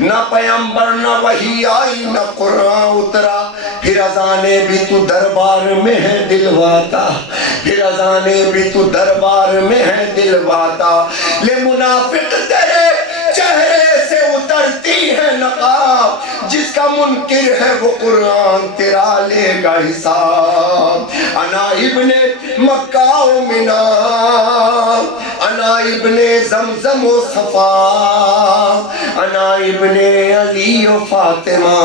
نہ پیمبر نہ وحی آئی نہ قرآن اترا، پھر اذانیں بھی تو دربار میں ہے دلواتا، پھر اذانیں بھی تو دربار میں ہے دلواتا، لے منافق تیرے چہرے سے اترتی ہے نقاب، جس کا منکر ہے وہ قرآن تیرا لے گا حساب۔ انا ابن مکہ و منا، انا ابن زمزم و صفا، انا ابن علی و فاطمہ۔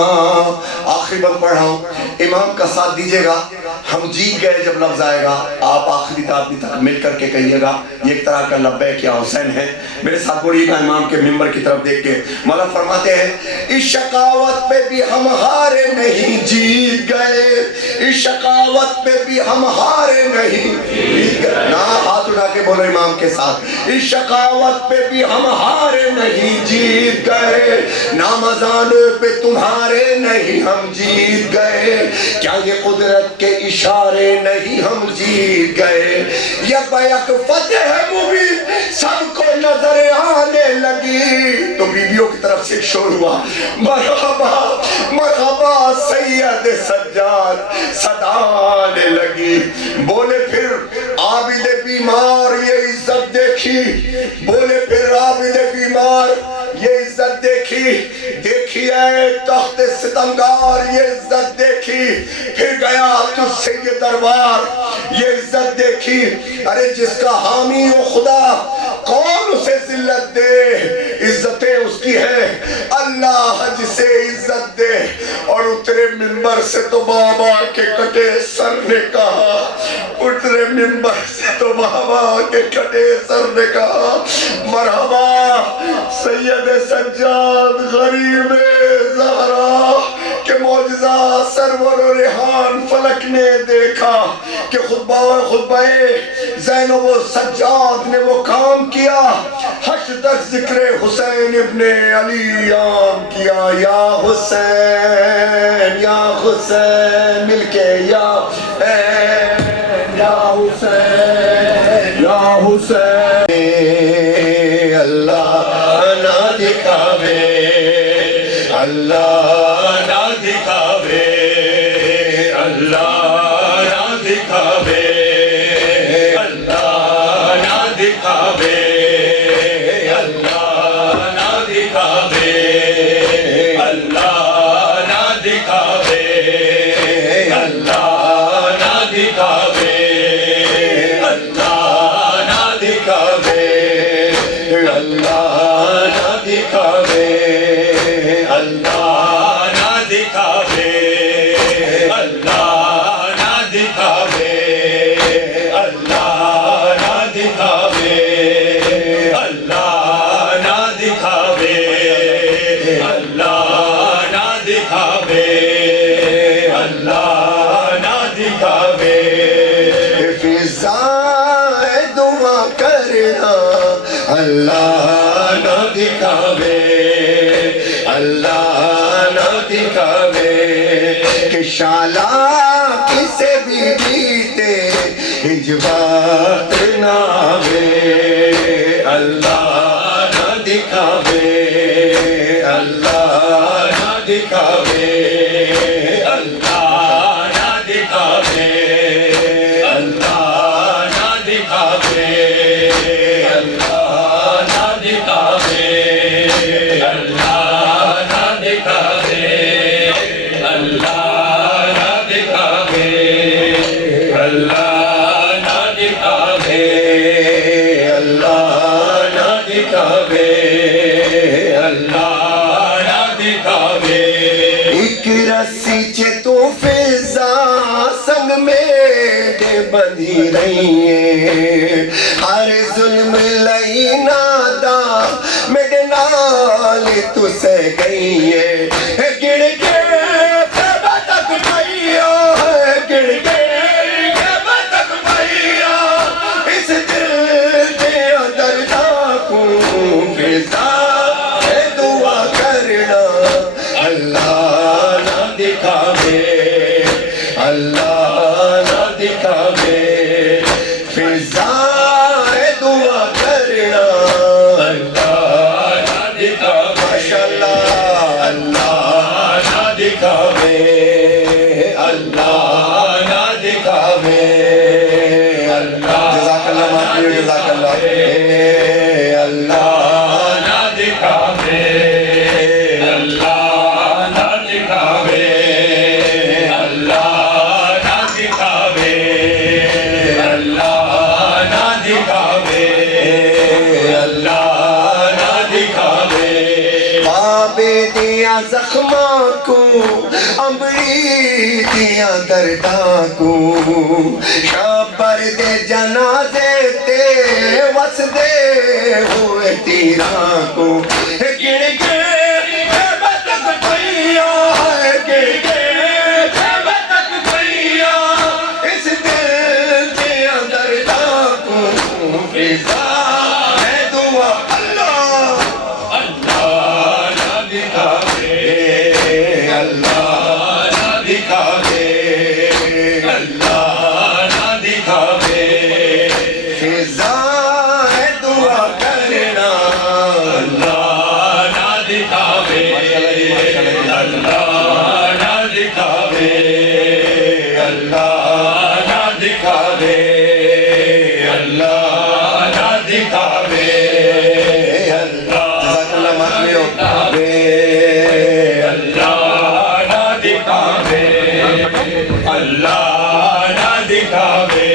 آخری بات پڑھا ہوں، امام کا ساتھ دیجئے گا، ہم جیت گئے جب لفظ آئے گا آپ آخری تعبیر تک مل کر کے کہیے گا، یہ ایک طرح کا لبیک یا حسین ہے۔ میرے ساتھ بولیے گا امام کے ممبر کی طرف دیکھ کے۔ مولا فرماتے ہیں اس شقاوت پہ بھی ہم ہارے نہیں جیت گئے، اس شقاوت پہ بھی ہم ہارے نہیں جیت گئے۔ نا ہاتھ اٹھا کے بولو امام کے ساتھ، اس شقاوت پہ بھی ہم ہارے نہیں جیت گئے، نامزانوں پہ تمہارے نہیں ہم جیت گئے، کیا یہ قدرت کے اشارے نہیں ہم جیت گئے، یک بیک فتح مبین سب کو نظر آنے لگی۔ تو بیویوں کی طرف سے شور ہوا، مرحبا مرحبا سید سجاد، صدا آنے لگی۔ بولے پھر عابد بیمار یہ عزت دیکھی، بولے پھر عابد بیمار یہ عزت دیکھی، دیکھی اے تخت ستمگار یہ عزت دیکھی، پھر گیا تجھ سے یہ دربار یہ عزت دیکھی، ارے جس کا حامی و خدا کون اسے ذلت دے، عزتیں اس کی ہے اللہ جسے عزت دے۔ اور اترے ممبر سے تو بابا کے کٹے سر نے کہا، اترے ممبر سے تو بابا کے کٹے سر نے کہا، مرحبا سید سجاد غریب زہرا کہ معجزہ سرور و ریحان فلک نے دیکھا کہ خطبہ زینب و سجاد نے وہ کام کیا، حشر تک ذکر حسین ابن علی عام کیا، یا حسین مل کے یا حسین حسین اللہ نہ دکھاوے اللہ نہ دکھاوے اللہ نہ دکھاوے اللہ نہ دکھاوے اللہ نہ دکھاوے اللہ نہ دکھاوے اللہ نہ دکھاوے اللہ نہ دکھاوے اللہ نہ دکھاوے اللہ نہ دکھاوے اللہ نہ دکھاوے اللہ نہ دکھاوے اللہ نہ دکھاوے اللہ نہ دکھاوے اللہ نہ دکھاوے فضائے دعا کرنا اللہ نہ دکھاوے اللہ نہ دکھاوے کہ شالا کسے بھی بیتے ہجوات نہ آوے اللہ نہ دکھاوے اللہ نہ دکھاوے اللہ نہ دکھاوے اللہ نہ دکھاوے اللہ نہ دکھاوے اللہ نہ دکھاوے اللہ نہ دکھاوے اللہ نہ دکھاوے اللہ نہ دکھاوے اللہ نہ دکھاوے ایک رسی چے تو فضا سنگ میں دے بندھی رہی ہے ہر ظلم لئی نادا میرے نال تو سہ گئی ہے گڑ کے پیبہ تک پائیا گڑ کے پیبہ تک پائیا اس دل کے اندر تاکوں فضا ہے دعا کرنا اللہ نہ دکھاوے اللہ نہ دکھاوے فضا ہے دعا کرنا اللہ نہ دکھاوے ماشاءاللہ اللہ نہ دکھاوے اللہ نہ دکھاوے اللہ جزاک اللہ ماتمی جزاک اللہ اللہ نہ دکھاوے اللہ نہ دکھاوے اللہ نہ دکھاوے اللہ نہ دکھاوے اللہ نہ دکھاوے بابے دیا زخماں کو امبری دیا درداں کو شابر دے جنازے تے وس دے ہوئے تیراں کو گڑ کے پیبہ تک پائیا گڑ کے پیبہ تک پائیا اس دل کے اندر تاکوں فضا ہے دعا اللہ اللہ نہ دکھاوے اللہ نہ دکھاوے اللہ نہ دکھاوے فضا ہے دعا کرنا اللہ نہ دکھاوے اللہ نہ دکھاوے اللہ نہ دکھاوے اللہ نہ دکھاوے جزاک اللہ ماتمیو اللہ نہ دکھاوے اللہ نہ دکھاوے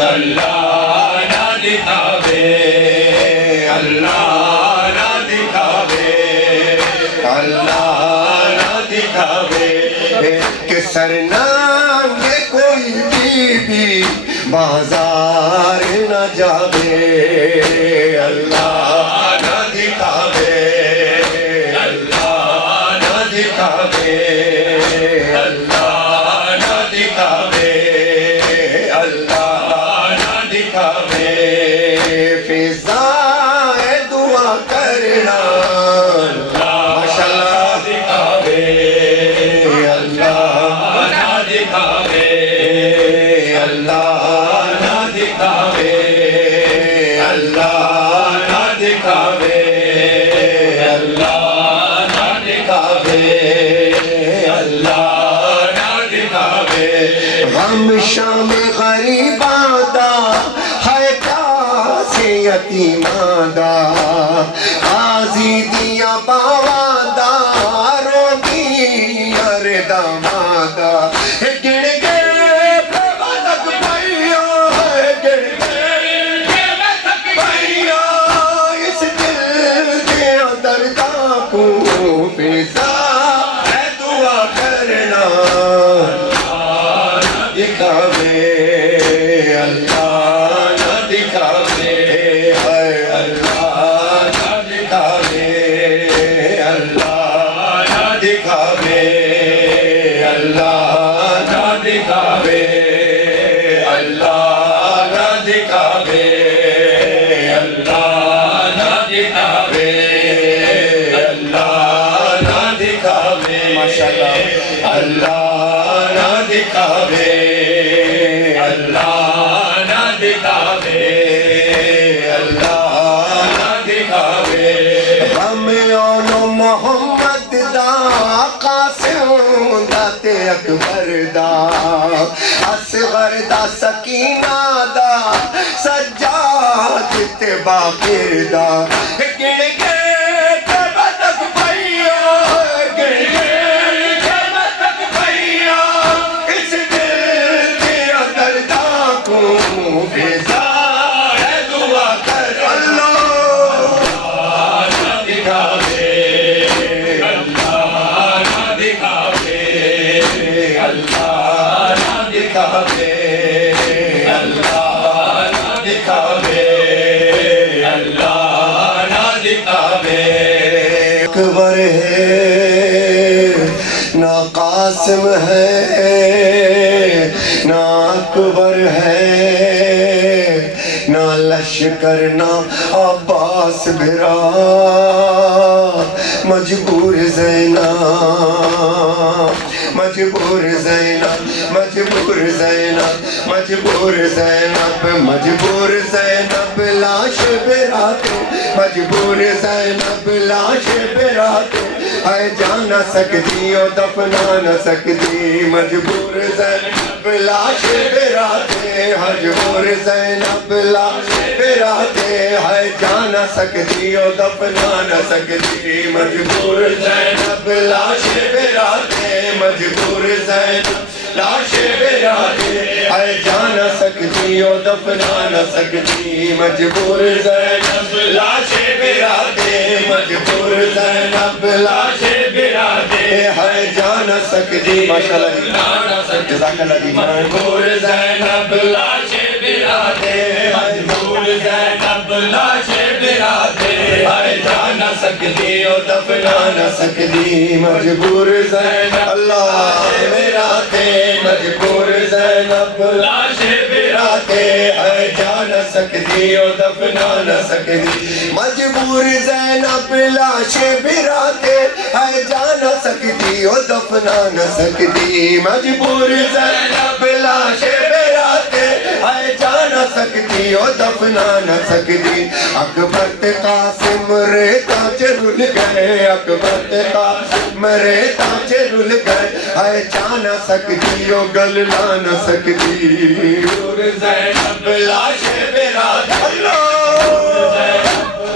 اللہ نہ دکھاوے اللہ نہ دکھاوے اللہ نہ دکھاوے کہ سرنام کوئی بی بی بازار نہ جاوے اللہ نہ دکھاوے اللہ نہ دکھاوے اللہ نہ دکھاوے اللہ نہ دکھاوے فضا ہے دعا کرنا ماشاءاللہ دکھاوے اللہ نہ دکھاوے اللہ نہ دکھاوے غم شام غریباں دا ہے پیاس یتیماں دا قاضی دیاں باواں دا روندی ارداواں دا گن کے میں تک پائیا گن کے میں تک پائیا اس دل کے درداں کو پیسا ہے دعا کرنا دکھاوے اللہ نہ دکھاوے ہے اللہ نہ دکھاوے اللہ نہ دکھاوے اللہ نہ دکھاوے اللہ نہ دکھاوے اللہ نہ دکھاوے اللہ نہ دکھاوے ماشاءاللہ اللہ نہ دکھاوے اللہ نہ دکھاوے اللہ نہ دکھاوے غم اونو محمد دا قاسم دا تے اکبر دا اصغر دا سکینہ دا سجاد تے باقر دا گن کے تک پائیا گن کے تک پائیا اس دل کے درداں کو بیزا ہے دعا کر اللہ نہ دکھاوے اللہ نہ دکھاوے اللہ نہ دکھاوے اللہ نہ دکھاوے اللہ نہ دکھاوے اکبر ہے نہ قاسم ہے نہ اکبر ہے نہ لشکر نہ عباس بھرا مجبور زینب مجبور زینب مجبور زینب مجبور زینب مجبور زینب لاش براتے مجبور زینب لاش براتے ہے جا نہ سکتی اور دفنا نہ سکتی مجبور زینب لاش براتے مجبور زینب لاش براتے ہے جا نہ سکتی اور دفنا نہ سکتی مجبور زینب لاش براتے مجبور زینب لاش براتے ہے جا نہ سکتی اور دفنا نہ سکتی مجبور زینب لاش براتے مجبور زینب لاش براتے ہے جا نہ سکتی ماشاءاللہ جزاک اللہ جی مجبور زینب لاش براتے مجبور زینب لاش براتے ہے جا نہ سکتی اور دفنا نہ سکتی مجبور زینب اللہ براتے مجبور زینب لاش براتے ہے جا نہ سکتی اور دفنا نہ سکتی مجبور زینب لاش براتے ہے جا نہ سکتی اور دفنا نہ سکتی مجبور زینب لاش براتے ہے جا نہ سکتی اور دفنا نہ سکتی اکبر تے قاسم ریتا چ رل گئے اکبر تے قاسم ریتا چ رل گئے ہے جا نہ سکتی اور گل لا نہ سکتی مجبور زینب لاش براتے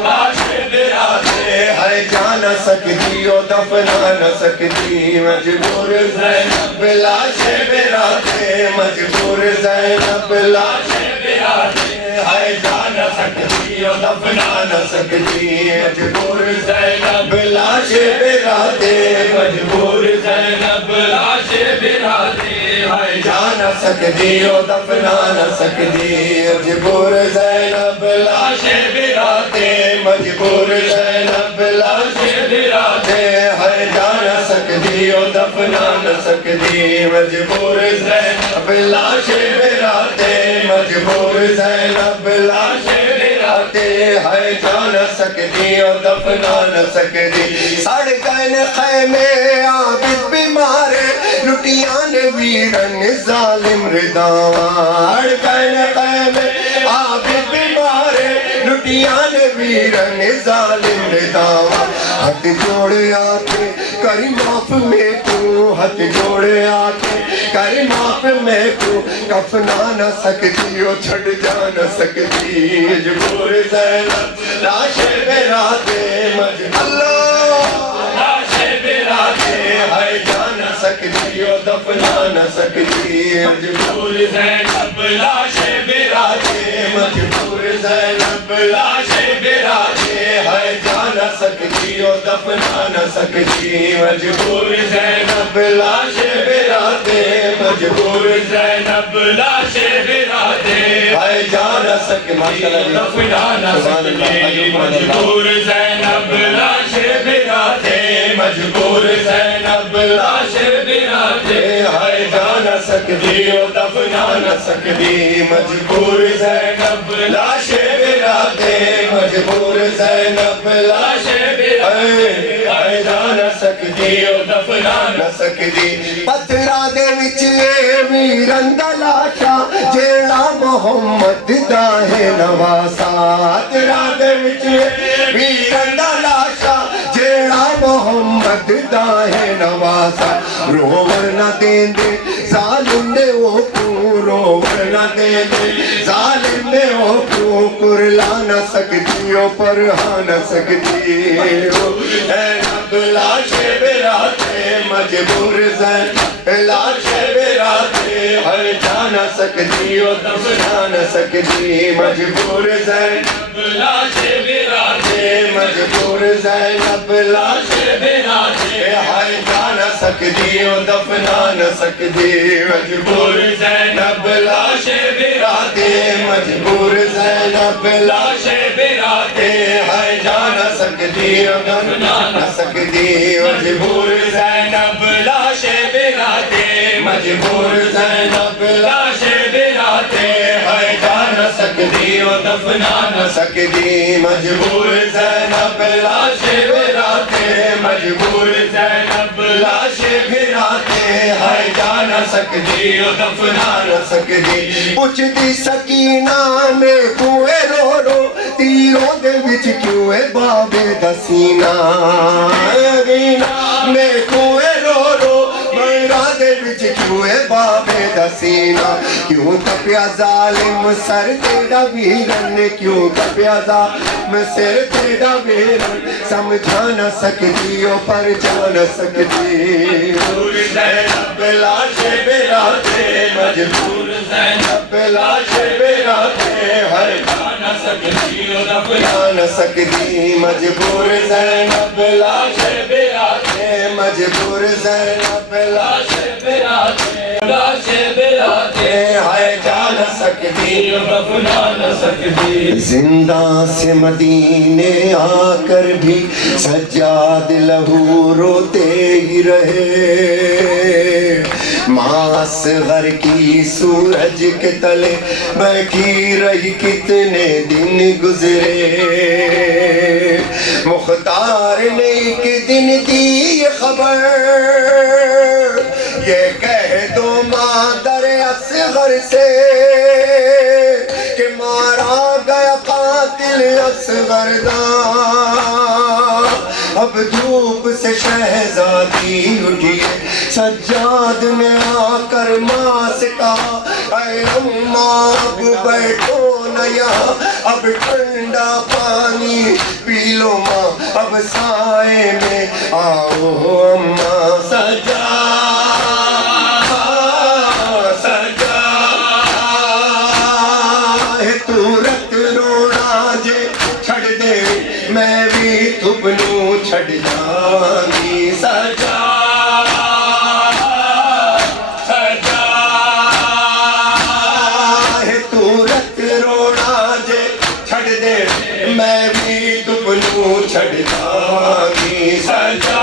لاش براتے ہے جا نہ سکتی اور دفنا نہ سکتی مجبور زینب لاش براتے مجبور زینب لاش براتے ہے جا نہ سکتی اور دفنا نہ سکتی مجبور زینب لاش براتے مجبور زینب لاش براتے ہے جا نہ سکتی اور دفنا نہ سکتی مجبور زینب لاش براتے مجبور زینب لاش براتے ہے جا نہ سکتی اور دفنا نہ سکتی مجبور زینب لاش براتے مجبور زینب لاش براتے ہے جا نہ سکتی اور دفنا نہ سکتی سڑ گئے خیمے عابد بیمار لٹیاں نے ویرن ظالم رداواں سڑ گئے خیمے عابد بیمار لٹیاں نے ویرن ظالم رداواں ہاتھ جوڑے آتے کری معاف میں تو ہاتھ جوڑے آتے کر معاف میں کو کفنا نہ سکتی ہو چھڑ جا نہ سکتی مجبور زینب لاش براتے اللہ لاش براتے ہے جا نہ سکتی ہو دفنا نہ سکتی مجبور زینب لاش براتے مجبور زینب لاش براتے ہے جا نہ سکتی ہو دفنا نہ سکتی مجبور زینب لاش براتے مجبور زینب لاش براتے ہے جا نہ سکتی دفنا نہ سکتی مجبور زینب لاش براتے مجبور زینب لاش براتے ہے جا نہ سکتی ہو دفنا نہ سکتی مجبور زینب لاش براتے مجبور زینب لاش براتے جا نہ سکتی ہو دفنا نہ سکتی پتھراں دے وچ ویرن دا لاشا جیڑا محمد دا ہے نواسا پتھراں دے وچ ویرن دا لاشا جیڑا محمد دا ہے نواسا روور نہ دین دے ظالم نے وہ روور نہ دین دے ظالم نے وہ کرلا نہ سکتی ہو پرہا نہ سکتی زینب لاش براتے مجبور زینب لاش براتے ہر جا نہ سکتی ہو دفنا نہ سکتی مجبور زینب لاش براتے مجبور زینب لاش براتے ہر جا نہ سکتی ہو دفنا نہ سکتی مجبور زینب لاش براتے مجبور زینب لاش براتے ہے جا نہ سکتی ہو دفنا نہ سکتی مجبور زینب لاش براتے مجبور زینب لاش براتے ہے جا نہ سکتی ہو دفنا نہ سکتی مجبور زینب لاش براتے مجبور زینب لاش براتے ہے جا نہ سکتی ہو دفنا نہ سکتی پوچھتی سکینہ میں کوئے رو رو تیروں دے وچ کیوں ہے بابے دسینہ میں کوئے رو رو میرا دے وچ کیوں ہے بابے دسینہ کیوں تپیا ظالم سر تیڑا ویرن کیوں تپیا ظالم سر تیڑا ویرن سمجھا نہ سکتی ہو پر جا نہ سکتی مجبور زینب لاش براتے مجبور زینب لاش براتے ہر جا نہ سکتی ہو دفنا نہ سکتی مجبور زینب لاش براتے مجبور زینب لاش براتے لاش براتے ہے جا نہ سکتی ہو دفنا نہ سکتی زندہ سے مدینے آ کر بھی سجاد لہو روتے ہی رہے ماں اصغر کی سورج کے تلے بیٹھی رہی کتنے دن گزرے مختار نے ایک دن دی یہ خبر یہ کہہ دو مادر اصغر سے کہ مارا گیا قاتل اصغر دا اب دھوپ سے شہزادی اٹھی سجاد نے آ کر ماں سے کہا اے اماں اب بیٹھو نہ یہاں اب ٹھنڈا پانی پی لو ماں اب سائے میں آؤ اماں میں بھی تھپنوں چھڑ جاندی سجا سجا ہے تو رت رونا جے چھڑ دے میں بھی تھپنوں چھڑ جاندی سجا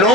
9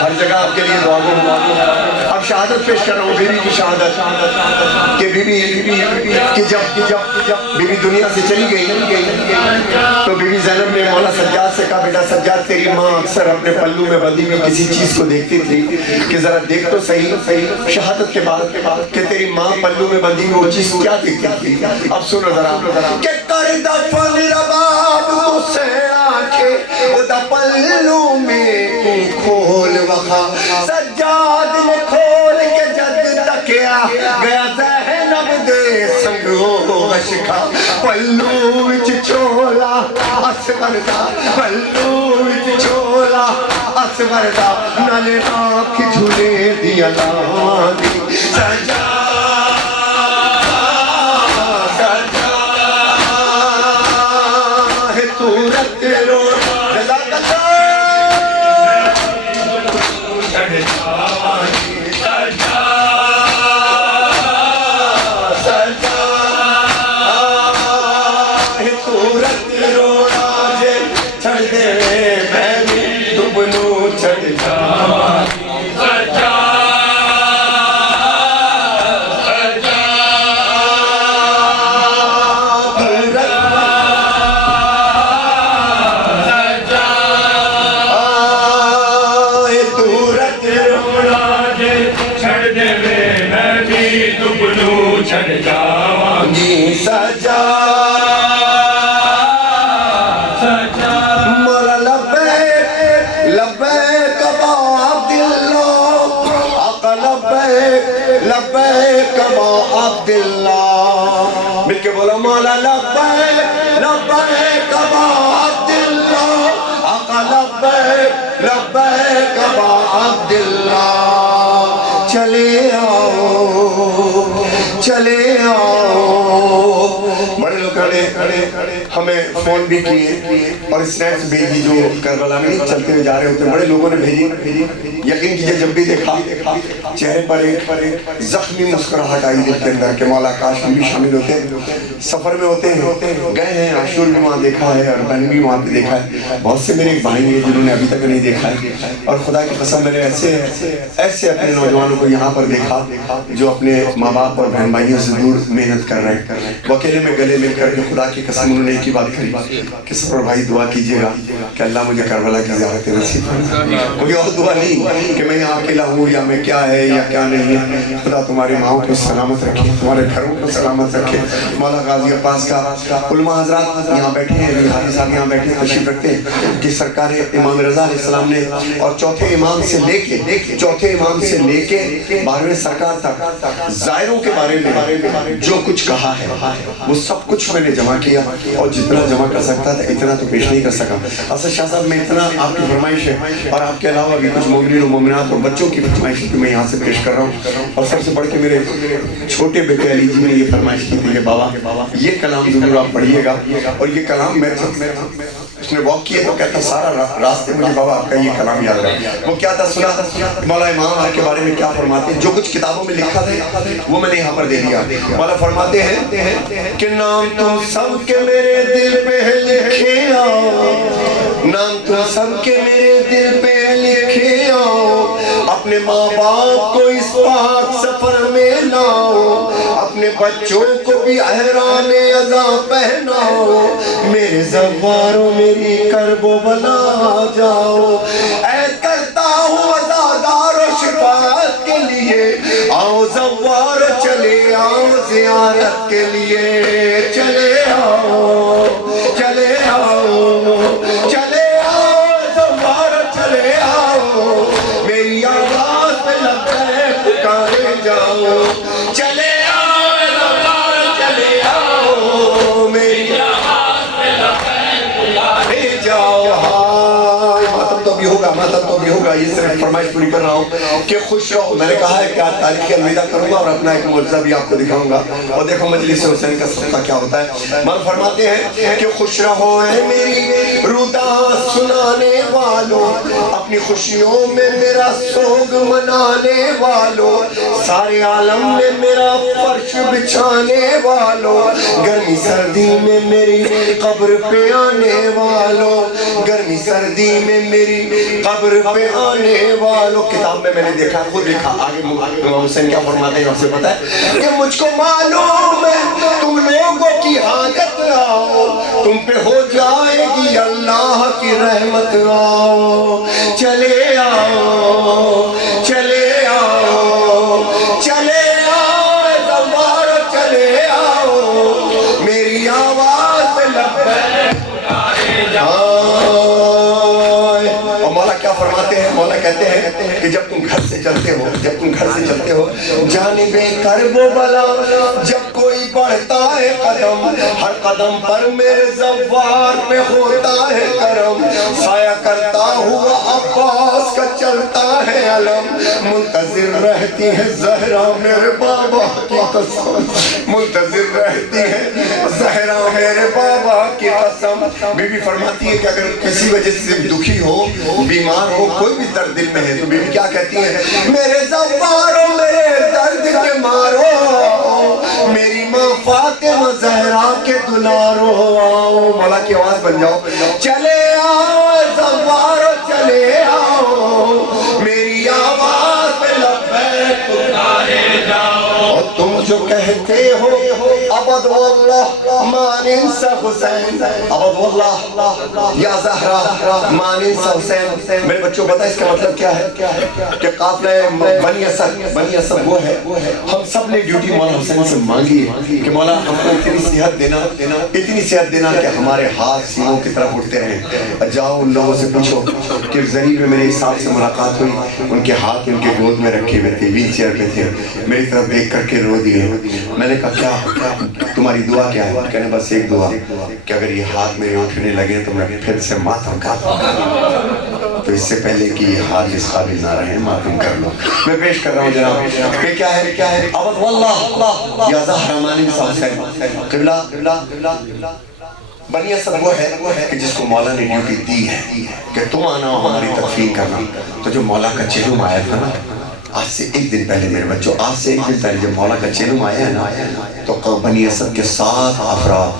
ہر جگہ آپ کے لیے دعا گو اب شہادت پیش کر رہا ہوں بیوی کی شہادت کہ بیوی کہ جب بیوی دنیا سے چلی گئی تو بیوی زینب نے مولا سجاد سے کہا بیٹا سجاد تیری ماں اکثر اپنے پلو میں بندھی ہوئی کسی چیز کو دیکھتی تھی کہ ذرا دیکھ تو صحیح شہادت کے بعد کہ تیری ماں پلو میں بندھی ہوئی وہ چیز کیا دیکھتی تھی اب سنو ذرا کہ کر دفن رباب مجھ سے آنکھیں وہ دا پلو میں کھول وخا سجاد نے کھول کے جد تکیا گیا زینب دے سنگو غشکا پلو وچ چولا اصغر دا پلو وچ چولا اصغر دا نالے آنکھ جھولے دیا لانی سجاد مل کے بولا مولا لبیک لبیک ابا عبداللہ آقا لبیک لبیک ابا عبداللہ چلے آؤ بڑے لوگ ہمیں فون بھی کیے اور سنیپس بھیجی جو کربلا میں چلتے ہوئے جا رہے ہوتے بڑے لوگوں نے بھیجی یقین کیجئے جب بھی دیکھا چہرے پر ایک زخمی مسکراہٹ آئی دل کے اندر کہ مولا کاش ہم بھی شامل ہوتے سفر میں ہوتے ہیں گئے ہیں عاشور بھی وہاں دیکھا ہے اور بہن بھی وہاں پہ دیکھا ہے بہت سے میرے بھائی ہیں جنہوں نے ابھی تک نہیں دیکھا ہے اور خدا کی قسم میں نے ایسے اپنے نوجوانوں کو یہاں پر دیکھا جو اپنے ماں باپ اور بہن بھائیوں سے دور محنت کر رہے ہیں وہ اکیلے میں گلے مل کر کے خدا کی قسم انہوں نے ایک ہی بات کری کہ سفر بھائی دعا کیجئے گا کہ اللہ مجھے کربلا کی زیارت نصیب فرمائے کوئی اور دعا نہیں کہ میں یہاں اکیلا ہوں یا میں کیا ہے یا کیا نہیں ہے خدا تمہاری ماؤں کو سلامت رکھے تمہارے گھروں کو سلامت رکھے مولا غازی عباس کا علماء حضرات یہاں بیٹھے ہیں حاجی صاحب یہاں بیٹھے ہیں تشریف رکھتے ہیں کہ سرکار امام رضا علیہ السلام نے اور چوتھے امام سے لے کے 12ویں سرکار تک زائروں کے بارے میں جو کچھ کہا ہے وہ سب کچھ میں نے جمع کیا اور جتنا جمع کر سکتا تھا اتنا تو پیش نہیں کر سکا اسد شاہ صاحب میں اتنا آپ کی فرمائش ہے اور آپ کے علاوہ بھی کچھ مومنین و مومنات اور بچوں کی فرمائش ہے کہ میں یہاں سے پیش کر رہا ہوں اور سب سے بڑھ کے میرے چھوٹے بیٹے علی جی نے یہ فرمائش کی تھی کہ بابا یہ کلام ضرور آپ پڑھیے گا اور یہ کلام میں اس نے واک کیا تو کہتا سارا راستے مجھے بابا آپ کا یہ کلام یاد رہا وہ کیا تھا سنا مولا امام کے بارے میں کیا فرماتے ہیں جو کچھ کتابوں میں لکھا تھا وہ میں نے یہاں پر دے دیا مولا فرماتے ہیں کہ نام تم سب کے میرے دل پہ لکھے آؤ نام تم سب کے میرے دل پہ لکھے آؤ اپنے ماں باپ کو اس پاک سفر میں لاؤ اپنے بچوں کو بھی احرام عزا پہناؤ میرے زواروں میری کرب و بلا جاؤ اے کرتا ہوں عزادار و شفاعت کے لیے آؤ زوار چلے آؤ زیارت کے لیے چلے آؤ چلے آؤ چلے آؤ زوار چلے آؤ میری آواز پہ لبیک پکارے جاؤ چلے ماتم تو بھی ہوگا گا, یہ صرف فرمائش پوری کر رہا ہوں کہ خوش رہو. میں نے کہا ہے کہ آج تاریخ الوداع کروں گا اور اپنا ایک معجزہ بھی آپ کو دکھاؤں گا, اور دیکھو مجلس حسین کا صدقہ کیا ہوتا ہے. مولا فرماتے ہیں کہ خوش رہو اے میری رودا سنانے والوں, اپنی خوشیوں میں میرا سوگ منانے والوں, سارے عالم میں میرا فرش بچھانے والوں, گرمی سردی میں میری قبر پہ آنے والوں, گرمی سردی میں میری قبر پہ آنے والوں. کتاب میں نے دیکھا, خود لکھا, آگے امام حسین کیا فرماتے ہیں آپ سے پتا ہے کہ مجھ کو معلوم ہے تم لوگوں کی حاجت آؤ, تم پہ ہو جائے گی اللہ کی رحمت. آؤ چلے آؤ چلے آؤ چلے آؤ زوار چلے آؤ, میری آواز پہ لبیک. اور مولا کیا فرماتے ہیں, مولا کہتے ہیں کہ جب تم گھر سے چلتے ہو, جب تم گھر سے چلتے ہو جانب کرب و بلا, جب کوئی بڑھتا ہے قدم, ہر قدم پر میرے زوار میں ہوتا ہے کرم, سایہ کرتا ہوا عباس کا چلتا ہے علم, منتظر رہتی ہے زہرا میرے بابا کی قسم, منتظر رہتی ہے زہرا میرے بابا کی قسم. بی بی فرماتی ہے کہ اگر کسی وجہ سے دکھی ہو, بیمار ہو, کوئی بھی درد دل میں ہے, تو بی بی کیا کہتی ہے, میرے زوارو میرے درد کے مارو, میری ماں فاطمہ زہرا کے دلارو. آؤ مولا کی آواز بن جاؤ, چلے آؤ زوارو چلے آؤ, میری آواز پہ لبیک پکارے جاؤ. اور تم جو کہتے ہو ابد واللہ ما ننسى حسین, ابد واللہ یا زہرا ما ننسى حسین. میرے بچوں پتہ اس کا مطلب کیا ہے کہ قافلہ بنی اسد وہ ہے. ہم سب نے ڈیوٹی مولا حسین سے مانگی ہے کہ مولا ہم کو اتنی صحت دینا, اتنی صحت دینا کہ ہمارے ہاتھ سینوں کی طرف اٹھتے رہیں. جاؤ ان لوگوں سے پوچھو کہ ضریب میں میرے حساب سے ملاقات ہوئی, ان کے ہاتھ ان کے گود میں رکھے ہوئے تھے, ویل چیئر پہ تھے, میری طرف دیکھ کر کے رو دیے. میں نے کہا کیا تمہاری دعا کیا ہے؟ کہنے بس ایک دعا کہ اگر یہ ہاتھ میرے اٹھنے لگے تو میں پھر سے ماتم کھاتا ہوں, تو اس سے پہلے کہ یہ ہاتھ اس قابل نہ رہے ماتم کر لو. میں پیش کر رہا ہوں جناب کہ کیا ہے ابد واللہ یا زہرا ما ننسى حسین. قبلہ بنی اسد وہ ہے کہ جس کو مولا نے ڈیوٹی دی ہے کہ تم آنا ہماری تدفین کرنا. تو جو مولا کا چہلم آیا تھا نا, آج سے ایک دن پہلے میرے بچوں, آج سے ایک دن پہلے جب مولا کا چہلم آیا ہے نا, تو بنی اسد کے 7 افراد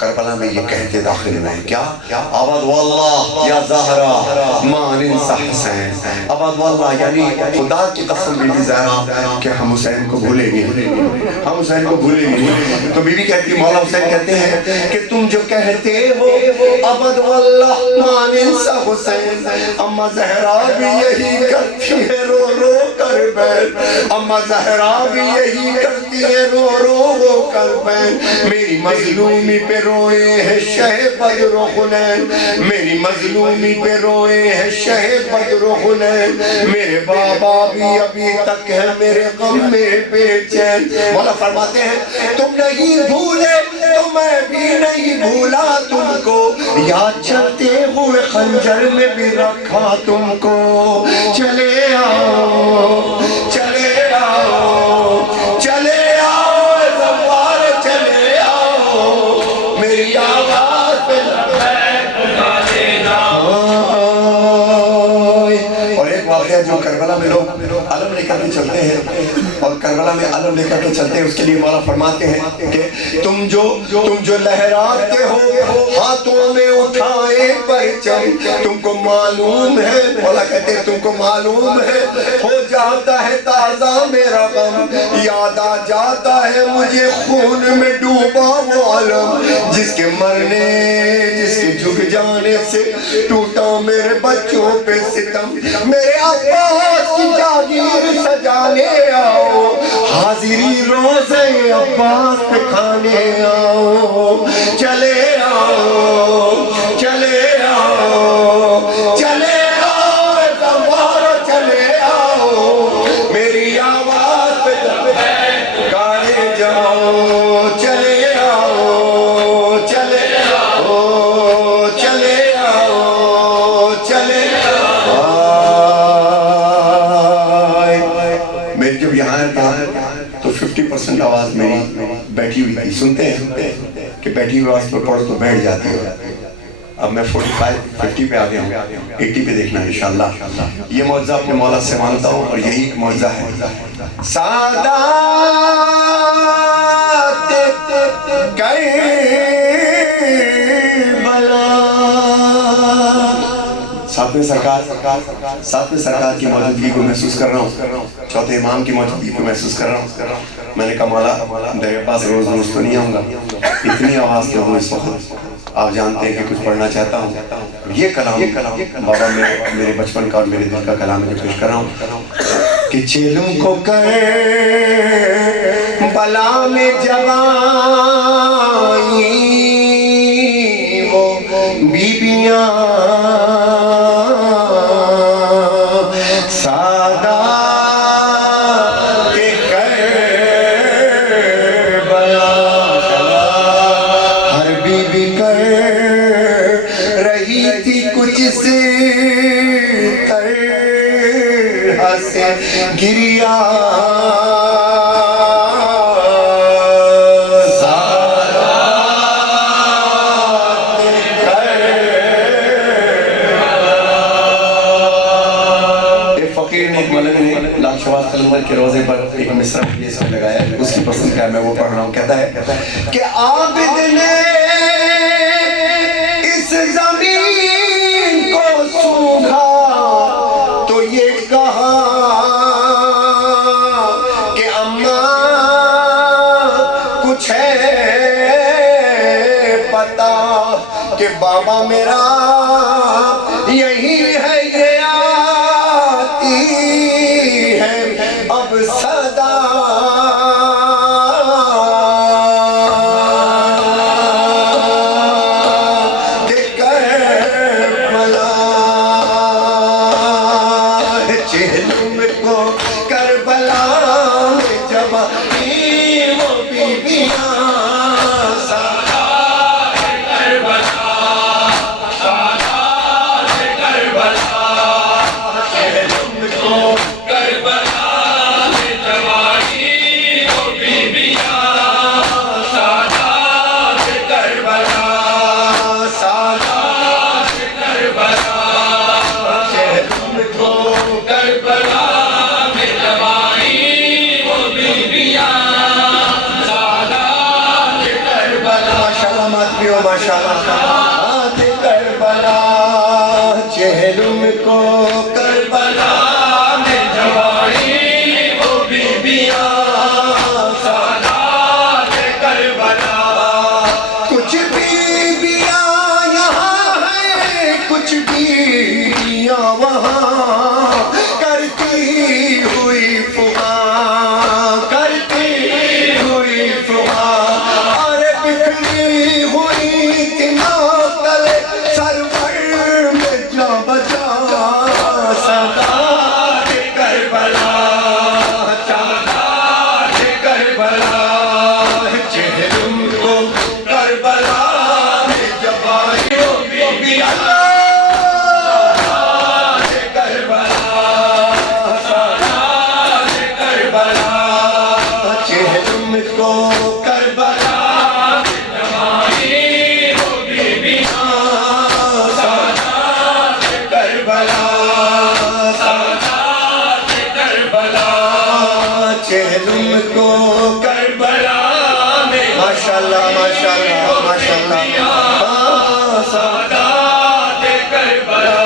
کربلا میں یہ کہتے داخل ہوئے ہیں, کیا ابد واللہ یا زہرا ما ننسى حسین. ابد واللہ یعنی خدا کی قسم بی بی زہرا کہ ہم حسین کو بھولیں گے, ہم حسین کو بھولیں گے. تو بی بی کہتی, مولا حسین کہتے ہیں کہ تم جو کہتے ہو ابد واللہ ما ننسى حسین, اما زہرا بھی یہی کرتی ہے رو رو کر بیٹھ, اما زہرا بھی یہی کرتی ہے رو رو کر بیٹھ. میری مظلومی پہ روئے ہیں شہ بدر و حنین, میری مظلومی پہ روئے ہیں شہ بدر و حنین, میرے بابا بھی ابھی تک ہے میرے غم میں بے چین. مولا فرماتے ہیں تم نہیں بھولے تو میں بھی نہیں بھولا تم کو, یاد چلتے ہوئے خنجر میں بھی رکھا تم کو. چلے آؤ چلے آؤ چلے آؤ زوار چلے آؤ, میری آواز پہ لبیک پکارے جاؤ. اور ایک واقعہ جو کربلا میں لوگ علم لے کر کے چلتے ہیں, اور کربلا میں علم لے کر کے چلتے ہیں, اس کے لیے مولا فرماتے ہیں کہ تم جو لہراتے ہو ہاتھوں میں اٹھائے پرچم, تم کو معلوم ہے, مولا کہتے ہیں تم کو معلوم ہے, ہو جاتا ہے تازہ میرا غم, یاد آ جاتا ہے مجھے خون میں ڈوبا وہ علم, جس کے مرنے جس کے جھک جانے سے ٹوٹا میرے بچوں پہ ستم. میرے عباس کی جاگیر سجانے آؤ, حاضری روزے عباس پہ کھانے آؤ. چلے آؤ چلے آؤ چلے آؤ زوارو چلے آؤ, میری آواز پہ لبیک پکارے جاؤ. چلے آؤ چلے آؤ چلے آؤ چلے آؤ. 50% آواز میری بیٹھی ہوئی تھی. سنتے ہیں کہ بیٹھی ہوئی آواز پر پڑھو تو بیٹھ جاتی ہو. اب میں 45-50 پہ آ گیا ہوں, 80 پہ دیکھنا انشاءاللہ. یہ معجزہ اپنے مولا سے مانتا ہوں اور یہی ایک معجزہ ہے. سادات ساتویں سرکار کی موجودگی کو محسوس کر رہا ہوں, چوتھے امام کی موجودگی کو محسوس کر رہا ہوں. میں نے کہا مولا میرے پاس روز روز تو نہیں آؤں گا, اتنی آواز تو ہوں اس وقت, آپ جانتے ہیں کہ کچھ پڑھنا چاہتا ہوں. یہ کلام بابا میرے بچپن کا اور میرے دل کا کلام ہے جو پیش کر رہا ہوں کہ چیلوں کو بلا میں جوانی وہ بیبیاں سادہ کے کربلا, ہر بیوی کر رہی تھی کچھ سے طرح سے گریا. قلندر کے روزے پر ایک مصرع یہ سب لگایا ہے, اس کی پسند کا ہے, میں وہ پڑھ رہا ہوں. کہتا ہے کہ عابد نے اس زمین کو سونگھا تو یہ کہا کہ اماں کچھ ہے پتا کہ بابا میرا یہی ہے, یہ آتی ہے اب صدا کہ کربلا, چہلم کو کربلا میں جب وہ بیبیاں چہلم کو کربلا میں جوانی وہ بیبیاں سادات کربلا. کچھ بیبیاں یہاں ہیں کچھ بیبیاں وہاں کرتی ہوئی فغاں, کرتی ہوئی فغاں, اور بکھری ہوئی تھی ماتل سرور میں جا بجا سادات کربلا, سادات کربلا. چہلم کو کربلا میں جب آئی وہ بیبیاں سادات کربلا, سادات کربلا. چہلم کو کربلا میں جب آئی وہ بیبیاں سادات کربلا, سادات کربلا. چہلم کو کربلا میں ماشاءاللہ ماشاءاللہ ماشاءاللہ سادات کربلا,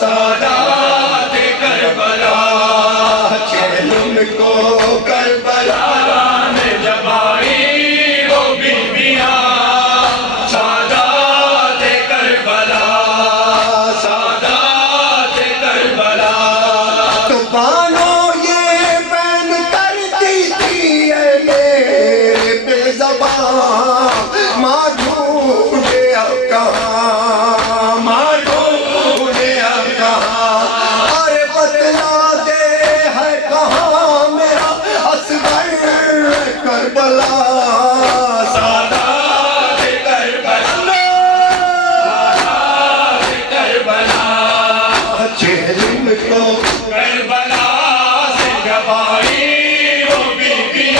سادات کربلا. چہلم کو کربلا میں جب آئی وہ بیبیاں سادات کربلا, سادات کربلا. تو بانو یہ بین کرتی تھی اے میرے بے زبان, ماں ڈھونڈے اب کہاں, ماں ڈھونڈے اب کہاں, اور بتلا دے ہے کہاں میرا اصغر کربلا. سادات کربلا, سادات کربلا. چہلم کو کربلا سے جب آئی وہ بیبیاں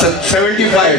75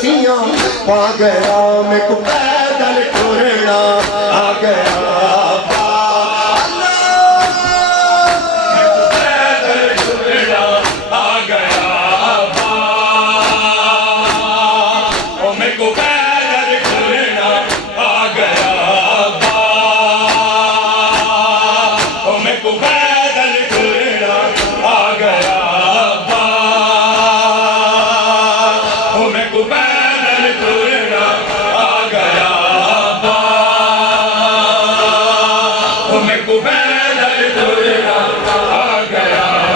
رسیاں پا گیا میں کو پیدل ٹرنا آ گیا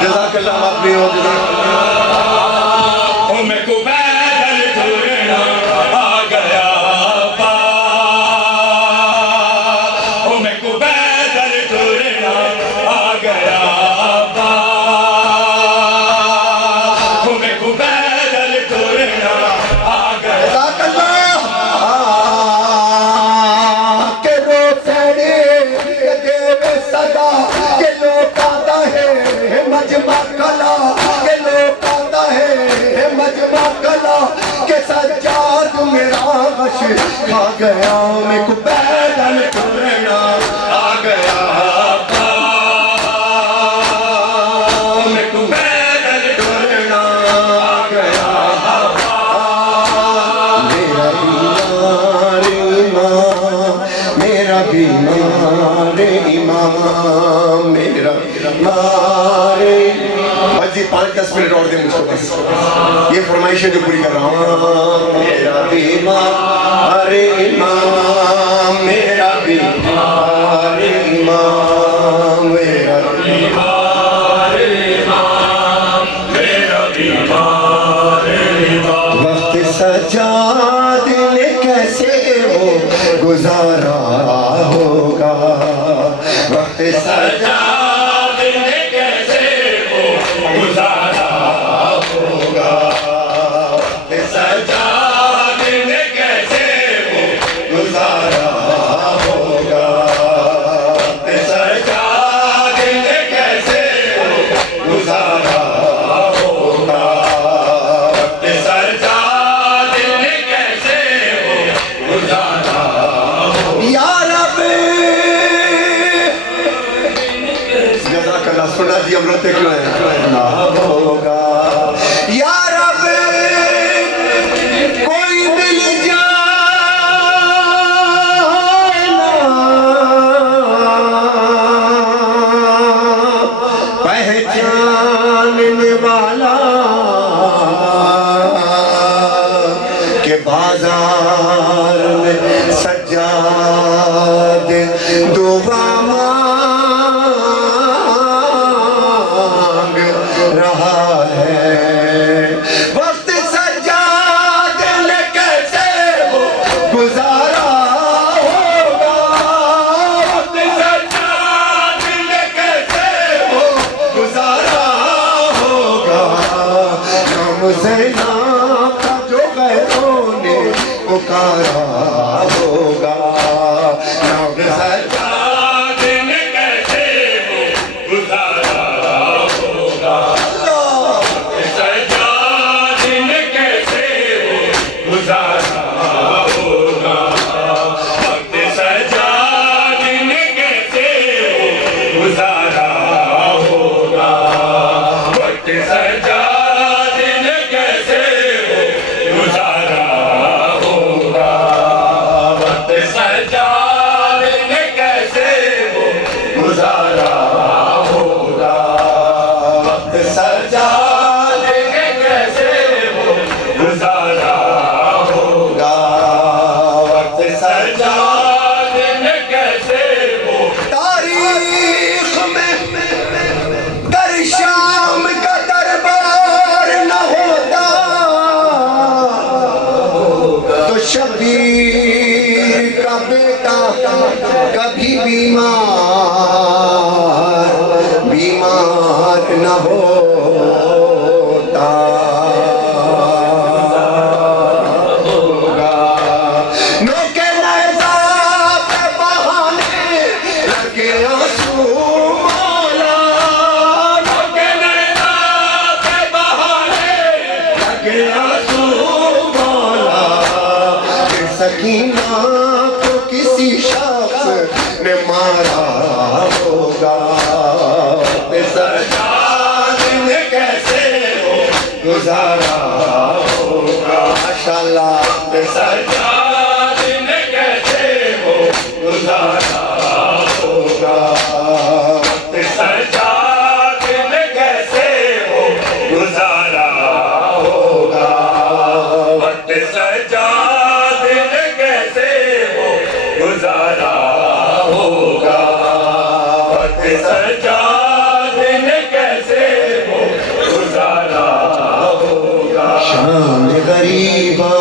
جزاک اللہ آپ بھی ہو کھا گیا میں کو پیدل ٹرنا آ گیا میں کو پیدل ٹرنا آ گیا میرا بیمار امام میرا بیمار امام میرا بیمار جی 5-10 منٹ اور دیں مجھ کو بس یہ فرمائشیں جو پوری کر رہا ہوں میرا بیمار امام میرا بیمار امام میرا بیمار امام میرا بیمار امام وقت سجاد نے کیسے وہ گزارا ہوگا وقت سجاد نے کیسے وہ گزارا ہوگا سجاد نے کیسے وہ گزارا ہوگا سجاد نے کیسے وہ گزارا ہوگا سجاد نے کیسے وہ گزارا ہوگا یا رب جزاک اللہ سنا دی ہم روتے کیوں ہیں ہوگا یا رب کوئی مل جانا پہچاننے والا کہ بازار میں سجاد دعا مانگ رہا ہے وقت سجاد نے کیسے وہ گزارا ہوگا وقت سجاد نے کیسے وہ گزارا ہوگا نام زینب کا جو غیروں نے پکارا ہوگا نام سجاد نے کیسے وہ گزارا ہوگا سجاد نے کیسے وہ گزارا ہوگا وقت سجاد نے کیسے وہ گزارا ہوگا وقت سجاد نے کیسے وہ گزارا ہوگا وقت سجاد نے کیسے وہ گزارا ہوگا وقت سجاد نے کیسے وہ گزارا ہوگا وقت سجاد نے کیسے وہ تاریخ میں در شام کا دربار نہ ہوتا تو شبیر کا بیٹا کبھی بیمار نہ ہوتا نوکے نیزہ پہ بہانے لگے آنسو مولا نوکے نیزہ پہ بہانے لگے آنسو مولا سکینہ کو کسی شخص نے مارا ہوگا، سجاد نے کیسے وہ گزارا ہوگا، ماشاءاللہ سجاد نے کیسے وہ گزارا ہوگا، سجاد نے کیسے وہ گزارا ہوگا، وقت سجاد نے کیسے وہ گزارا ہوگا، وقت سجاد نے کیسے وہ گزارا ہوگا، شام غریباں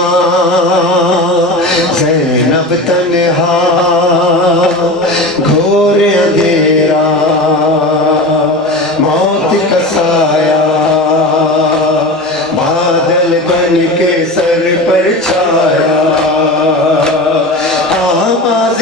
زینب تنہا گھور اندھیرا موت کا سایہ بادل بن کے سر پر چھایا، آواز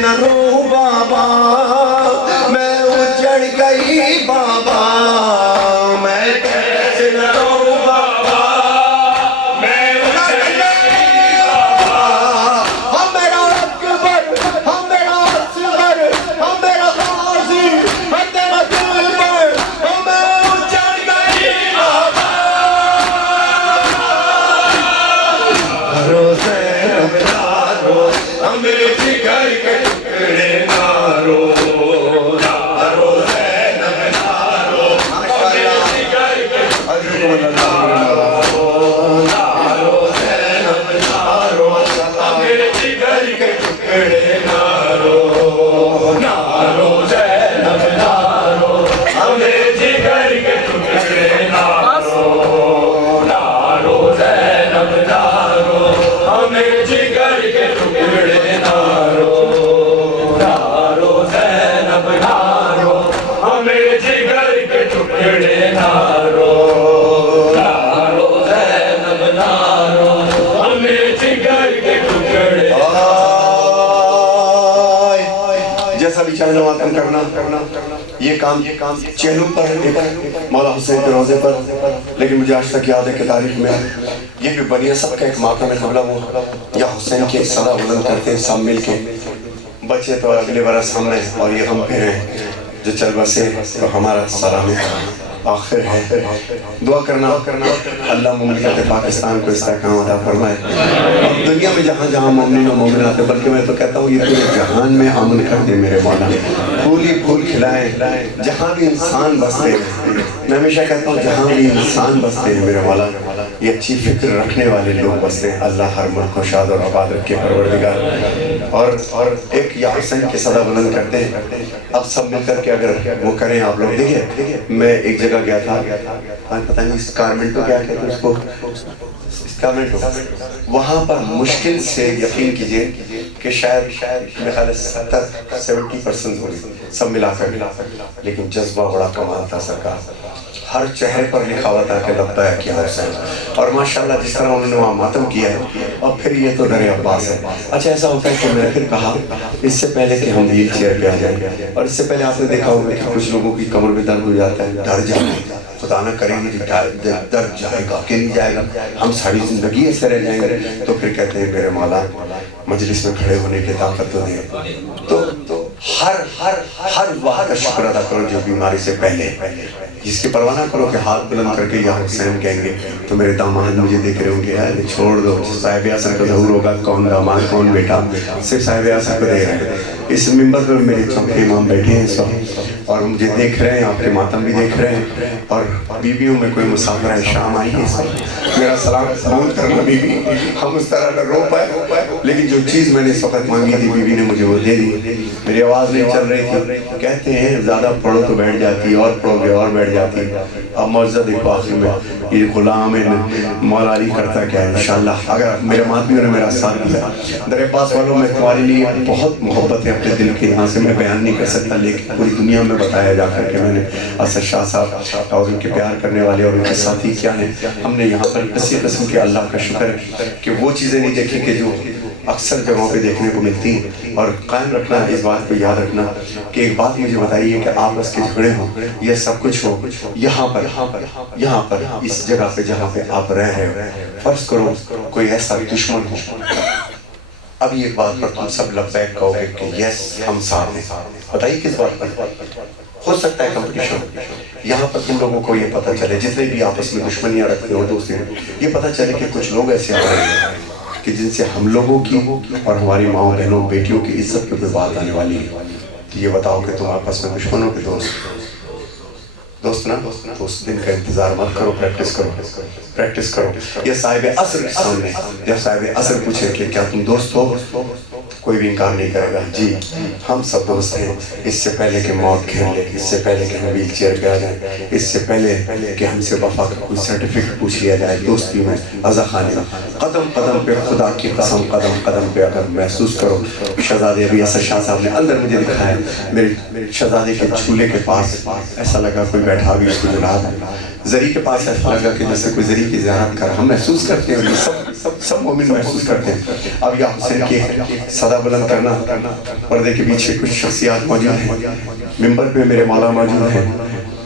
نہ رو بابا، میں اجڑ گئی بابا، میں کیسے نہ رو بابا، میں اجڑ گئی بابا، ہم میرا اکبر، ہم میرا اصغر، ہم میرا غازی، ہم تیرا دلبر، میں اجڑ گئی بابا، روزے رو ہم میرے جگر کے ٹکڑے نارو، نارو زینب نارو، میرے جگر کے ٹکڑے نارو، نارو زینب نارو، میرے جگر کے ٹکڑے نارو، نارو زینب نارو، میرے جگر کے ٹکڑے نارو، نارو زینب نارو، میرے جگر کے ٹکڑے نارو، نارو زینب نارو، میرے جگر کے ٹکڑے نارو، نارو زینب نارو، میرے جگر کے ٹکڑے جیسا بھی چاہے نواتن کرنا، یہ کام چہلوں پر مولا حسین کے روزے پر، لیکن مجھے آج تک یاد ہے کہ تاریخ میں یہ بھی بنی سب کا ایک ماتم قبلہ وہ یا حسین کی ایک صدا بلند کرتے ہیں سب مل کے، بچے تو اگلے برس ہم نے اور یہ ہم پھر ہیں جو چل بسے تو ہمارا سلام آخر ہے، دعا کرنا اللہ مملکت پاکستان کو استحکام عطا فرمائے، اور دنیا میں جہاں جہاں مومنین و مومنات ہیں، بلکہ میں تو کہتا ہوں یہ پورے جہان میں امن کر دے میرے مولا، پھول ہی پھول کھلائے جہاں بھی انسان بستے ہیں، میں ہمیشہ کہتا ہوں جہاں بھی انسان بستے ہیں میرے مولا یہ اچھی فکر رکھنے والے لوگ بستے ہیں، اللہ ہر ملک کو شاد اور آباد رکھے پروردگار، اور ایک یا حسین کی صدا بلند کرتے ہیں، اب سب مل کر کے اگر وہ کریں آپ لوگ، دیکھیں میں ایک جگہ گیا تھا، پتہ نہیں اسکارمنٹو کیا کہتے ہیں اس کو، اسکارمنٹو، وہاں پر مشکل سے یقین کیجئے کہ شاید میرے خیال 70% ہوئی سب ملا کر، لیکن جذبہ بڑا کمال تھا سرکار، ہر چہرے پر لکھا ہوا تھا کہ لبیک یا حسین، اور ماشاءاللہ جس طرح انہوں نے وہاں ماتم کیا ہے، اور پھر یہ تو در عباس ہے۔ اچھا ایسا ہوتا ہے کہ میں نے پھر کہا اس سے پہلے کہ ہم ویل چیئر پہ آ جائیں، اور اس سے پہلے آپ نے دیکھا ہوگا کہ کچھ لوگوں کی کمر میں درد ہو جاتا ہے، ڈر جاتے ہیں، خدا نہ کریں گے درد جائے گا کہ نہیں جائے گا، ہم ساری زندگی ایسے رہ جائیں گے، تو پھر کہتے ہیں میرے مولا مجلس میں کھڑے ہونے کی طاقت تو دے، تو ہر وقت کا شکر ادا کرو جو بیماری سے پہلے، جس کی پرواہ نہ کرو کہ ہاتھ بلند کر کے یا حسین کہیں گے تو میرے داماد مجھے دیکھ رہے ہوں گے، یار چھوڑ دو، صاحب اثر کا ظہور ہوگا، کون داماد کون بیٹا، صرف صاحب اثر کو دیکھ رہے ہیں۔ اس ممبر پر میرے چونکے امام بیٹھے ہیں اس وقت، اور مجھے دیکھ رہے ہیں, آپ کے ماتم بھی دیکھ رہے ہیں, اور بیویوں میں کوئی مسافرہ شام آئی ہے, میرا سلام قبول کرنا بیوی. ہم اس طرح نہ رو پائے, لیکن جو چیز میں نے اس وقت مانگی تھی بیوی نے مجھے وہ دے دی. میری آواز نہیں چل رہی تھی. کہتے ہیں زیادہ پڑھو تو بیٹھ جاتی, اور پڑھو گے اور بیٹھ جاتی. اب معجزہ دیکھو آخر میں, یہ غلام مولا علی کرتا کیا ہے انشاءاللہ. اگر میرے ماتمیوں نے میرا ساتھ دیا, در پاس والوں میں تمہارے لیے بہت محبت ہے اپنے دل کے, یہاں سے میں بیان نہیں کر سکتا, لیکن پوری دنیا میں بتایا جا کر کے میں نے اسد شاہ صاحب اور ان کے پیار کرنے والے اور ان کے ساتھی کیا ہیں. ہم نے یہاں پر اسی قسم کے اللہ کا شکر ہے کہ وہ چیزیں نہیں دیکھیں کہ جو اکثر جگہوں پہ دیکھنے کو ملتی ہیں. اور قائم رکھنا, اس بات کو یاد رکھنا کہ ایک بات مجھے بتائیے کہ آپس کے جھگڑے ہوں, یہ سب کچھ ہو یہاں پر اس جگہ پہ جہاں پہ آپ رہ رہے ہو. فرض کرو کوئی ایسا دشمن ہو, ابھی ایک بات پر تم سب لبیک کہو گے کہ یس ہم ساتھ ہیں. بتائیے کس بات پر ہو سکتا ہے کمپٹیشن. یہاں پر تم لوگوں کو یہ پتہ چلے, جتنے بھی آپس میں دشمنیاں رکھتے ہو دوستی, یہ پتہ چلے کہ کچھ لوگ ایسے آ رہے ہیں کہ جن سے ہم لوگوں کی اور ہماری ماؤں بہنوں بیٹیوں کی عزت پہ کوئی بات آنے والی ہے. یہ بتاؤ کہ تم آپس میں دشمنوں کے دوست نا, تو اس دن کا انتظار مت کرو, پریکٹس کرو. یہ صاحب عصر کے سامنے, جب صاحب عصر پوچھے کہ کیا تم دوست ہو, کوئی بھی انکار نہیں کرے گا. جی ہم سب دوست ہیں. اس سے پہلے کہ موت کھیل لے, اس سے پہلے کہ ہم ویل چیئر پہ آ جائیں, اس سے پہلے کہ ہم سے وفا کا کوئی سرٹیفکیٹ پوچھ لیا جائے, دوستی میں عزا خانے قدم قدم پہ, خدا کی قسم قدم قدم پہ اگر محسوس کرو. شہزادے ابھی اسد شاہ صاحب نے اندر مجھے دکھایا, میرے شہزادے کے جھولے کے پاس ایسا لگا کوئی بیٹھا بھی اس کو جلاد ہے. زری کے پاس ایسا لگا کہ جیسے کوئی زری کی زیارت کر. ہم محسوس کرتے ہیں, سب مومن محسوس کرتے ہیں. اب یا حسین کی صدا بلند کرنا, پردے کے پیچھے کچھ شخصیات موجود ہیں, ممبر پہ میرے مولا موجود ہیں.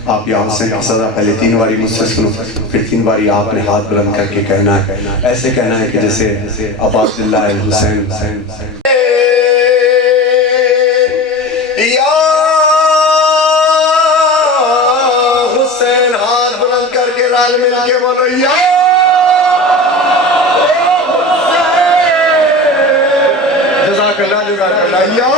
آپ یا حسین کی صدا پہلے 3 باری مجھ سے سنو, پھر 3 باری آپ نے ہاتھ بلند کر کے کہنا ہے. ایسے کہنا ہے کہ جیسے ابا عبداللہ الحسین. مل کے بولو یا جزاک اللہ یا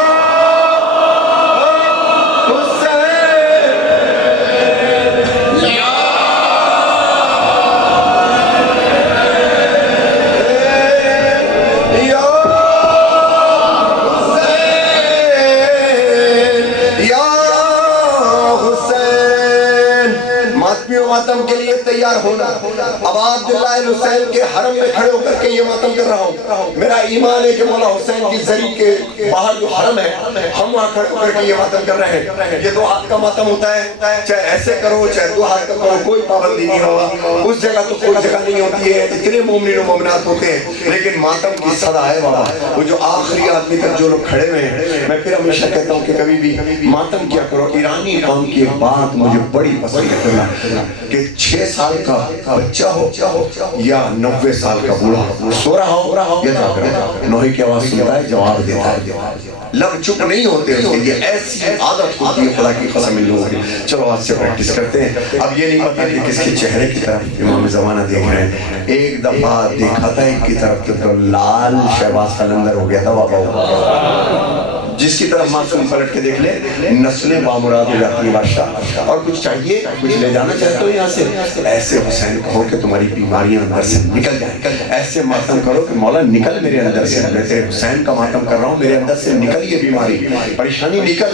ماتم کے لیے تیار ہونا. اب عبداللہ الحسین کے حرم میں کھڑے ہو کر کے یہ ماتم کر رہا ہوں. میرا ایمان ہے کہ مولا حسین کی زری کے باہر جو حرم ہے, ہم وہاں کھڑے ہو کر کے یہ ماتم کر رہے ہیں. یہ 2 ہاتھ کا ماتم ہوتا ہے, چاہے ایسے کرو چاہے 2 ہاتھ کا کرو, کوئی پابندی نہیں ہوگا. اس جگہ تو کوئی جگہ نہیں ہوتی ہے, اتنے مومنین و مومنات ہوتے ہیں, لیکن ماتم کی صدا ہے بابا. وہ جو آخری آدمی تک جو لوگ کھڑے ہوئے ہیں, میں پھر ہمیشہ کہتا ہوں کہ کبھی بھی ماتم کیا کرو. ایرانی قوم کی ایک بات مجھے بڑی پسند ہے کہ 6 سال کا بچہ ہو یا 90 سال کا بوڑھا ہو, سو رہا ہو یا جاگ رہا ہو, نوحے کی آواز سنتا ہے, جواب دیتا ہے. لب چپ نہیں ہوتے اس کے لیے, ایسی عادت ہوتی ہے خدا کی قسم ان لوگوں کی. چلو آج سے پریکٹس کرتے ہیں. اب یہ نہیں پتا کہ کس کے چہرے کی طرف امام زمانہ دیکھ رہے ہیں. ایک دفعہ دیکھا تھا ایک کی طرف تو لال شہباز قلندر ہو گیا تھا بابا. جس کی طرف معصوم پلٹ کے دیکھ لے, نسلیں بامراد ہو جاتی ہیں بادشاہ. اور کچھ چاہیے, کچھ لے جانا چاہتے ہو یہاں سے, ایسے حسین کہو کہ تمہاری بیماریاں اندر سے نکل جائیں. ایسے ماتم کرو کہ مولا نکل میرے اندر سے, میں تیرے حسین کا ماتم کر رہا ہوں, میرے اندر سے نکل یہ بیماری پریشانی نکل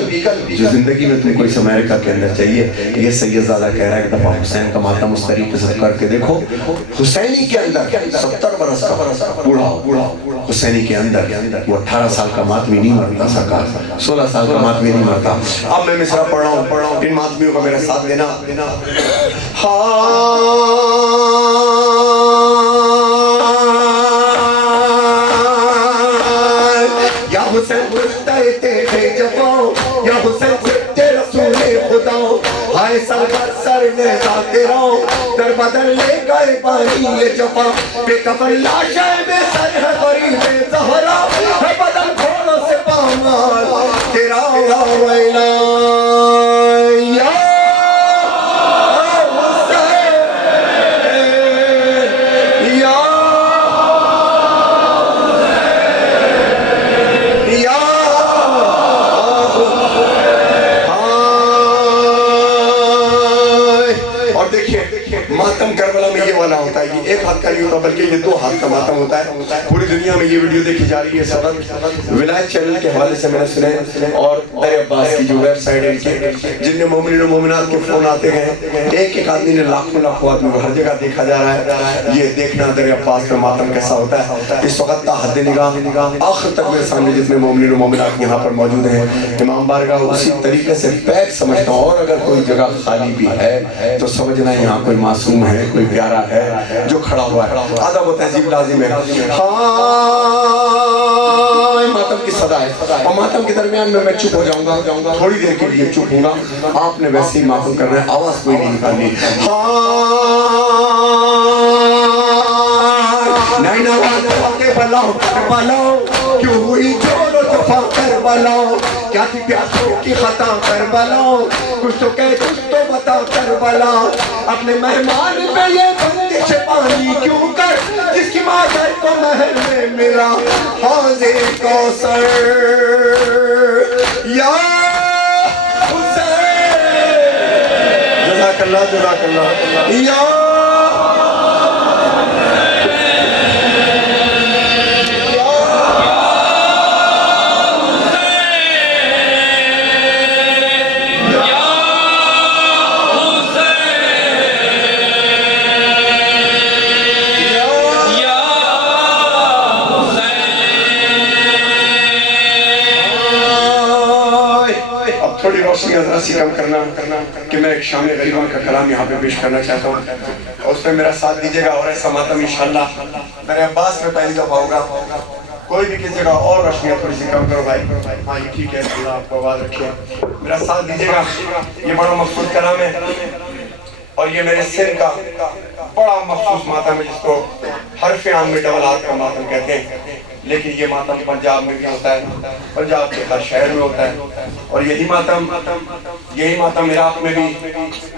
جو زندگی میں تم کو اس امریکہ کے اندر چاہیے. یہ سید زادہ کہہ رہا ہے ایک دفعہ حسین کا ماتم اس طریقے سے کر کے دیکھو. حسینی کے اندر 70 برس کا بوڑھا حسینی کے اندر وہ 18 سال کا ماتمی نہیں مرتا سرکار, 16 سال کا ماتمی نہیں مرتا. اب میں مصرع پڑھ رہا ہوں, ان ماتمیوں کا میرا ساتھ دینا. یا حسین برستے تیرے جفاؤں, یا حسین سچے رسول خدا, ہائے سرکار سر نیزا تیرا, در بدن لے گئے پانی یہ جفا, بے کفن لاشے میں سر ہے غریب زہرا, ہے بدن کھولو سے پامال تیرا ویلا. یا ہوتا ہے, یہ ایک ہاتھ کا نہیں ہوتا بلکہ یہ 2 ہاتھ کا ماتم ہوتا ہے. پوری دنیا میں یہ ویڈیو دیکھی جا رہی ہے. سبق ولایت چینل کے حوالے سے میں نے سنے, اور در عباس کی جو ویب سائٹ ہے جن میں مومنین و مومنات کے فون آتے ہیں, ایک آدمی نے لاکھوں آدمی کو ہر جگہ دیکھا جا رہا ہے. یہ دیکھنا در عباس میں ماتم کیسا ہوتا ہے. اس وقت تا حد نگاہ آخر تک میرے سامنے جتنے مومنین و مومنات یہاں پر موجود ہیں, امام بارگاہ اسی طریقے سے پیک سمجھتا ہوں. اور اگر کوئی جگہ خالی بھی ہے تو سمجھنا یہاں کوئی معصوم ہے, کوئی پیارا ہے جو کھڑا ہوا ہے. ادب و تہذیب لازم ہے. ماتم کی صدا ہے, اور ماتم کے درمیان میں چپ ہو جاؤں گا, تھوڑی دیر کے لیے چپ ہوں گا. آپ نے ویسے ہی ماتم کرنا ہے, آواز کوئی نہیں نکالنی. نہیں آواز کربلا کیوں ہوئی جور و جفا کربلا, کیا تھی پیاسوں کی خطا کربلا, کچھ تو کہہ کچھ تو بتا کربلا, اپنے مہمان پہ یہ بندش پانی کیوں کر, جس کی مادر کو محل میں ملا حوض کوثر. یا حسین, جزاک اللہ, یا تھوڑی روشنی ذرا سی کم کرنا کہ میں ایک شام غریبہ کا کلام یہاں پہ پیش کرنا چاہتا ہوں, اور اس میں میرا ساتھ دیجئے گا. اور ایسا ماتم انشاءاللہ میرے عباس میں پہلی دفعہ ہوگا. کوئی بھی کسی جگہ اور روشنیاں تھوڑی سی کم کرو بھائی. ہاں یہ ٹھیک ہے, اللہ آپ کو آواز رکھے. میرا ساتھ دیجئے گا. یہ بڑا مخصوص کلام ہے, اور یہ میرے سن کا بڑا مخصوص ماتم ہے جس کو حرف عام میں ڈبل ہاتھ کا ماتم کہتے ہیں. لیکن یہ ماتم پنجاب میں بھی ہوتا ہے, پنجاب کے ہر شہر میں ہوتا ہے, اور یہی ماتم عراق میں بھی,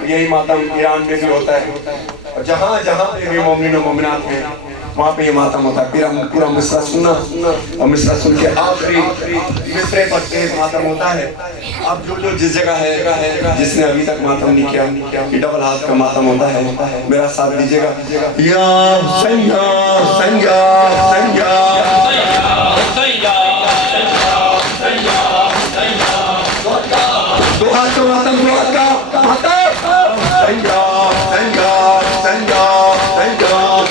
یہی ماتم ایران میں بھی ہوتا ہے, اور جہاں بھی مومنین و مومنات ہیں وہاں پہ یہ ماتم ہوتا ہے. پھر ہم پورا مصرع سننا, اور مصرع سن کے آخری مصرے پر تیز ماتم ہوتا ہے. اب جو جس جگہ ہے جس نے ابھی تک ماتم نہیں کیا, یہ ڈبل ہاتھ کا ماتم ہوتا ہے. میرا ساتھ دیجئے گا. یا حسین یا حسین یا حسین یا دو ہاتھ کا ماتم, دو ہاتھ کا ماتم. حسین یا حسین یا حسین یا حسین یا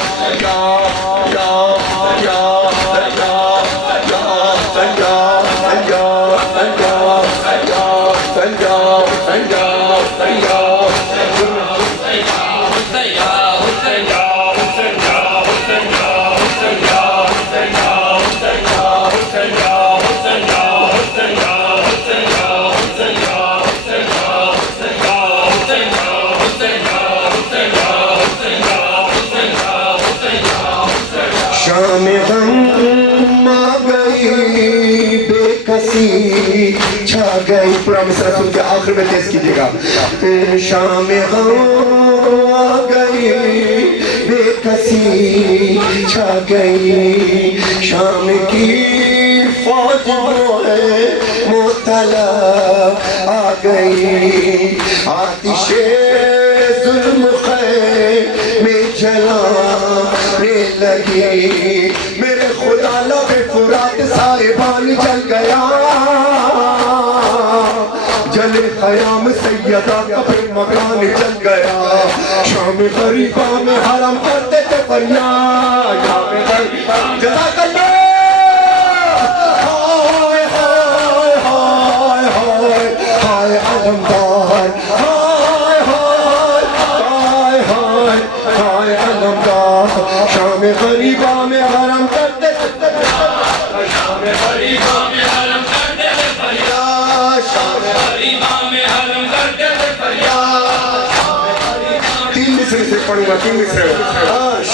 شام غم آ گئی بے کسی چھا گئی. پورا مصرع سن کے آخر میں تیز کیجئے گا. شام غم آ گئی بے کسی چھا گئی, شام کی فوج معطلا آ گئی, آتش ظلم خیر میں جلانے لگی. میرے خدا لب فرات صاحبان جل گیا, جل خیام سیدہ کا پھر مکان جل گیا. شام غریبہ میں حرم کرتے تھے فریاد, شام غریبہ جزاک اللہ. ہائے ہائے ہائے ہائے ہائے علمدار, ہائے ہائے ہائے ہائے ہائے علمدار. شام غریبہ میں حرم کرتے تھے, شام غریبہ میں حرم کرتے تھے فریاد, شام غریبہ میں حرم کرتے تھے فریاد. 3 مصرے سے پڑھوں گا, 3 مصرے.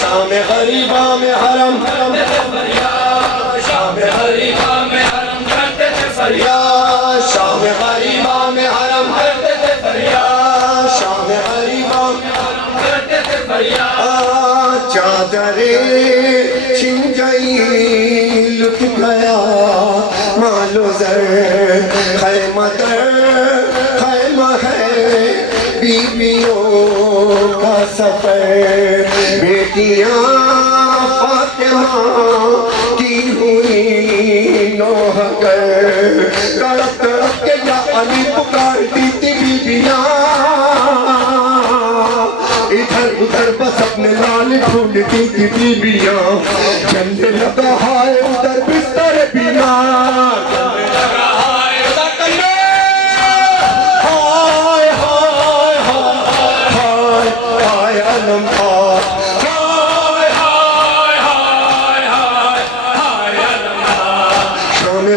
شام غریبہ میں حرم کرتے تھے فریاد, شام غریبہ میں حرم کرتے تھے فریاد, شام غریبہ میں حرم کرتے تھے فریاد, شام غریبہ میں حرم کرتے تھے فریاد. چادریں چھن گئی لٹ گیا مال و زر, خیمہ در خیمہ ہے بیویوں کا سفر بیٹیاں فاطمہ کی ہوئی نوح کر تڑپ تڑپ کے یا علی پکارتی تھی بیبیاں ادھر ادھر بس اپنے لال ڈھونڈتی تھی بیبیاں چلنے لگا ہائے ادھر بستر بیمار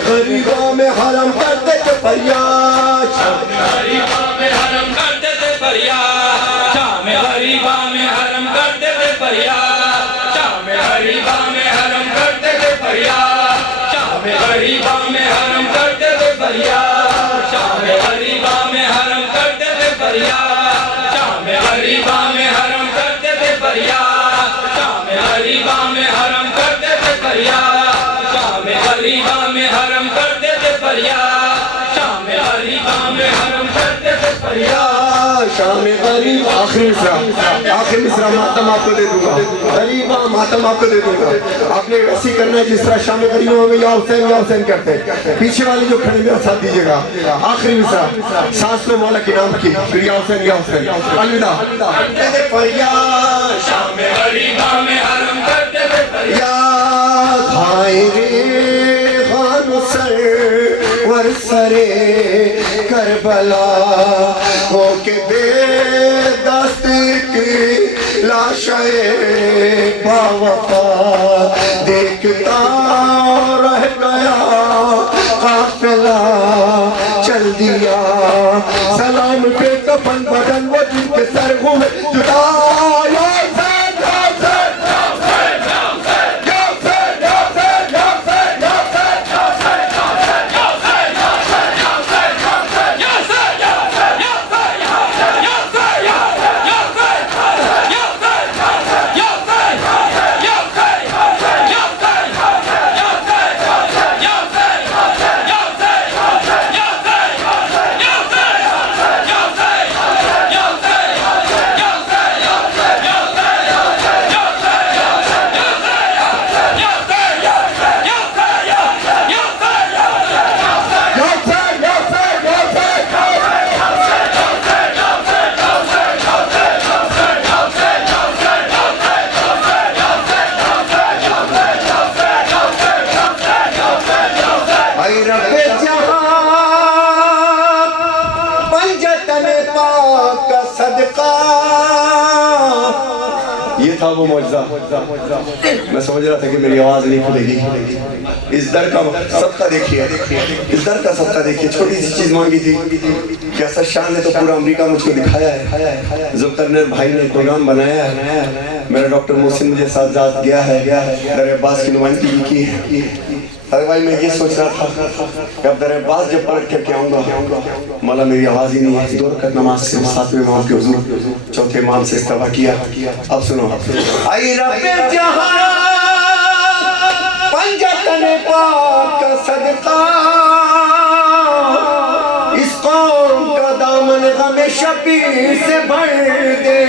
غریبوں میں حرم کرتے تھے فریاد غریباں میں حرم کرتے تھے فریاد شام غریباں میں حرم کرتے تھے فریاد شام غریباں میں حرم کرتے تھے فریاد شام غریباں میں حرم کرتے تھے فریاد شام غریباں میں حرم کرتے تھے فریاد شام غریباں میں حرم کرتے تھے فریاد شام غریباں میں حرم کرتے تھے فریاد شام غریباں میں حرم کرتے تھے فریاد شام غریباں میں حرم کرتے تھے فریاد شام غریب آخری مصرع ماتم آپ کو دے دوں گا غریبہ ماتم آپ کو دے دوں گا آپ نے ویسی کرنا ہے جس طرح شام غریبوں میں یا حسین کرتے پیچھے والی جو کھڑے میرا ساتھ دیجئے گا آخری مصرع سانس میں مولا کی نام کی پھر یا حسین الوداع کرتے تھے فریاد شام غریباں میں حرم کرتے تھے فریاد ہائے رے خان سر ور سرے کربلا ہو کے بے دست کی لاشیں باوفا دیکھتا رہ گیا قافلہ چل دیا سلام پہ کفن بدن وہ جن کے سر ہوئے جدا یا یہ تھا وہ معجزہ میں سمجھ رہا تھا کہ میری آواز نہیں کھلے گی اس در کا صدقہ دیکھیے اس در کا صدقہ دیکھیے چھوٹی سی چیز مانگی تھی کہ اسد شاہ نے تو پورا امریکہ مجھ کو دکھایا ہے ذوالقرنین بھائی نے پروگرام بنایا ہے میرا ڈاکٹر محسن مجھے ساتھ ذات گیا ہے در عباس کی نمائندگی کی ارے بھائی میں یہ سوچ رہا تھا کہ اب در عباس جب پلٹ کر کے آؤں گا مولا میری آواز ہی نہیں ہے 2 رکعت نماز سے 7ویں امام کے حضور چوتھے امام سے استوا کیا اب سنو اے رب جہاں پنجتن پاک کا صدقہ اس قوم کا دامن غم شبیر سے بھر دے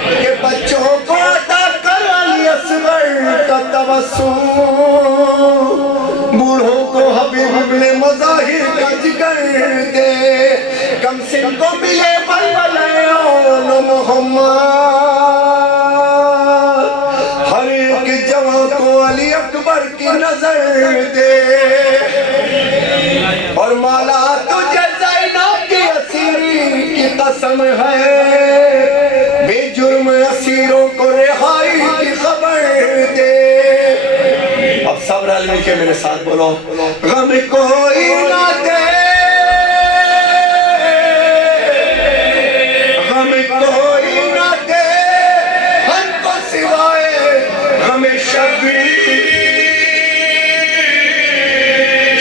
کہ بچوں کو عطا کر علی اصغر کا توسل بوڑھوں کو حبیب ابن مظاہر کا جگر دے کم سن کو ملے بلبلیان محمد ہر ایک جوان کو علی اکبر کی نظر دے اور مولا تجھے زینب کی اسیری کی قسم ہے بے جرم اسیروں کو رہائی کی خبر دے اب صبر عالمی کے میرے ساتھ بولو غم کوئی نہ دے غم کوئی نہ دے ہم کو سوائے غم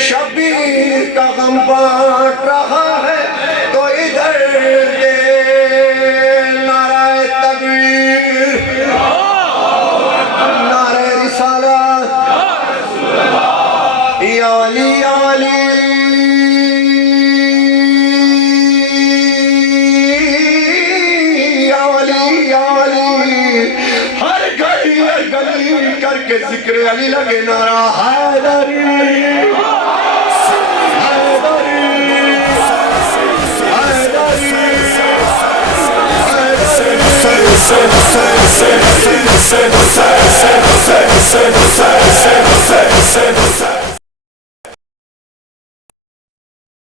شبیر کا غم بانٹ رہا ہے تو ادھر دے نعرہ تکبیر نعرہ رسالت یا علی یا علی یا علی کر کے ذکر علی لگے نعرہ حیدری Say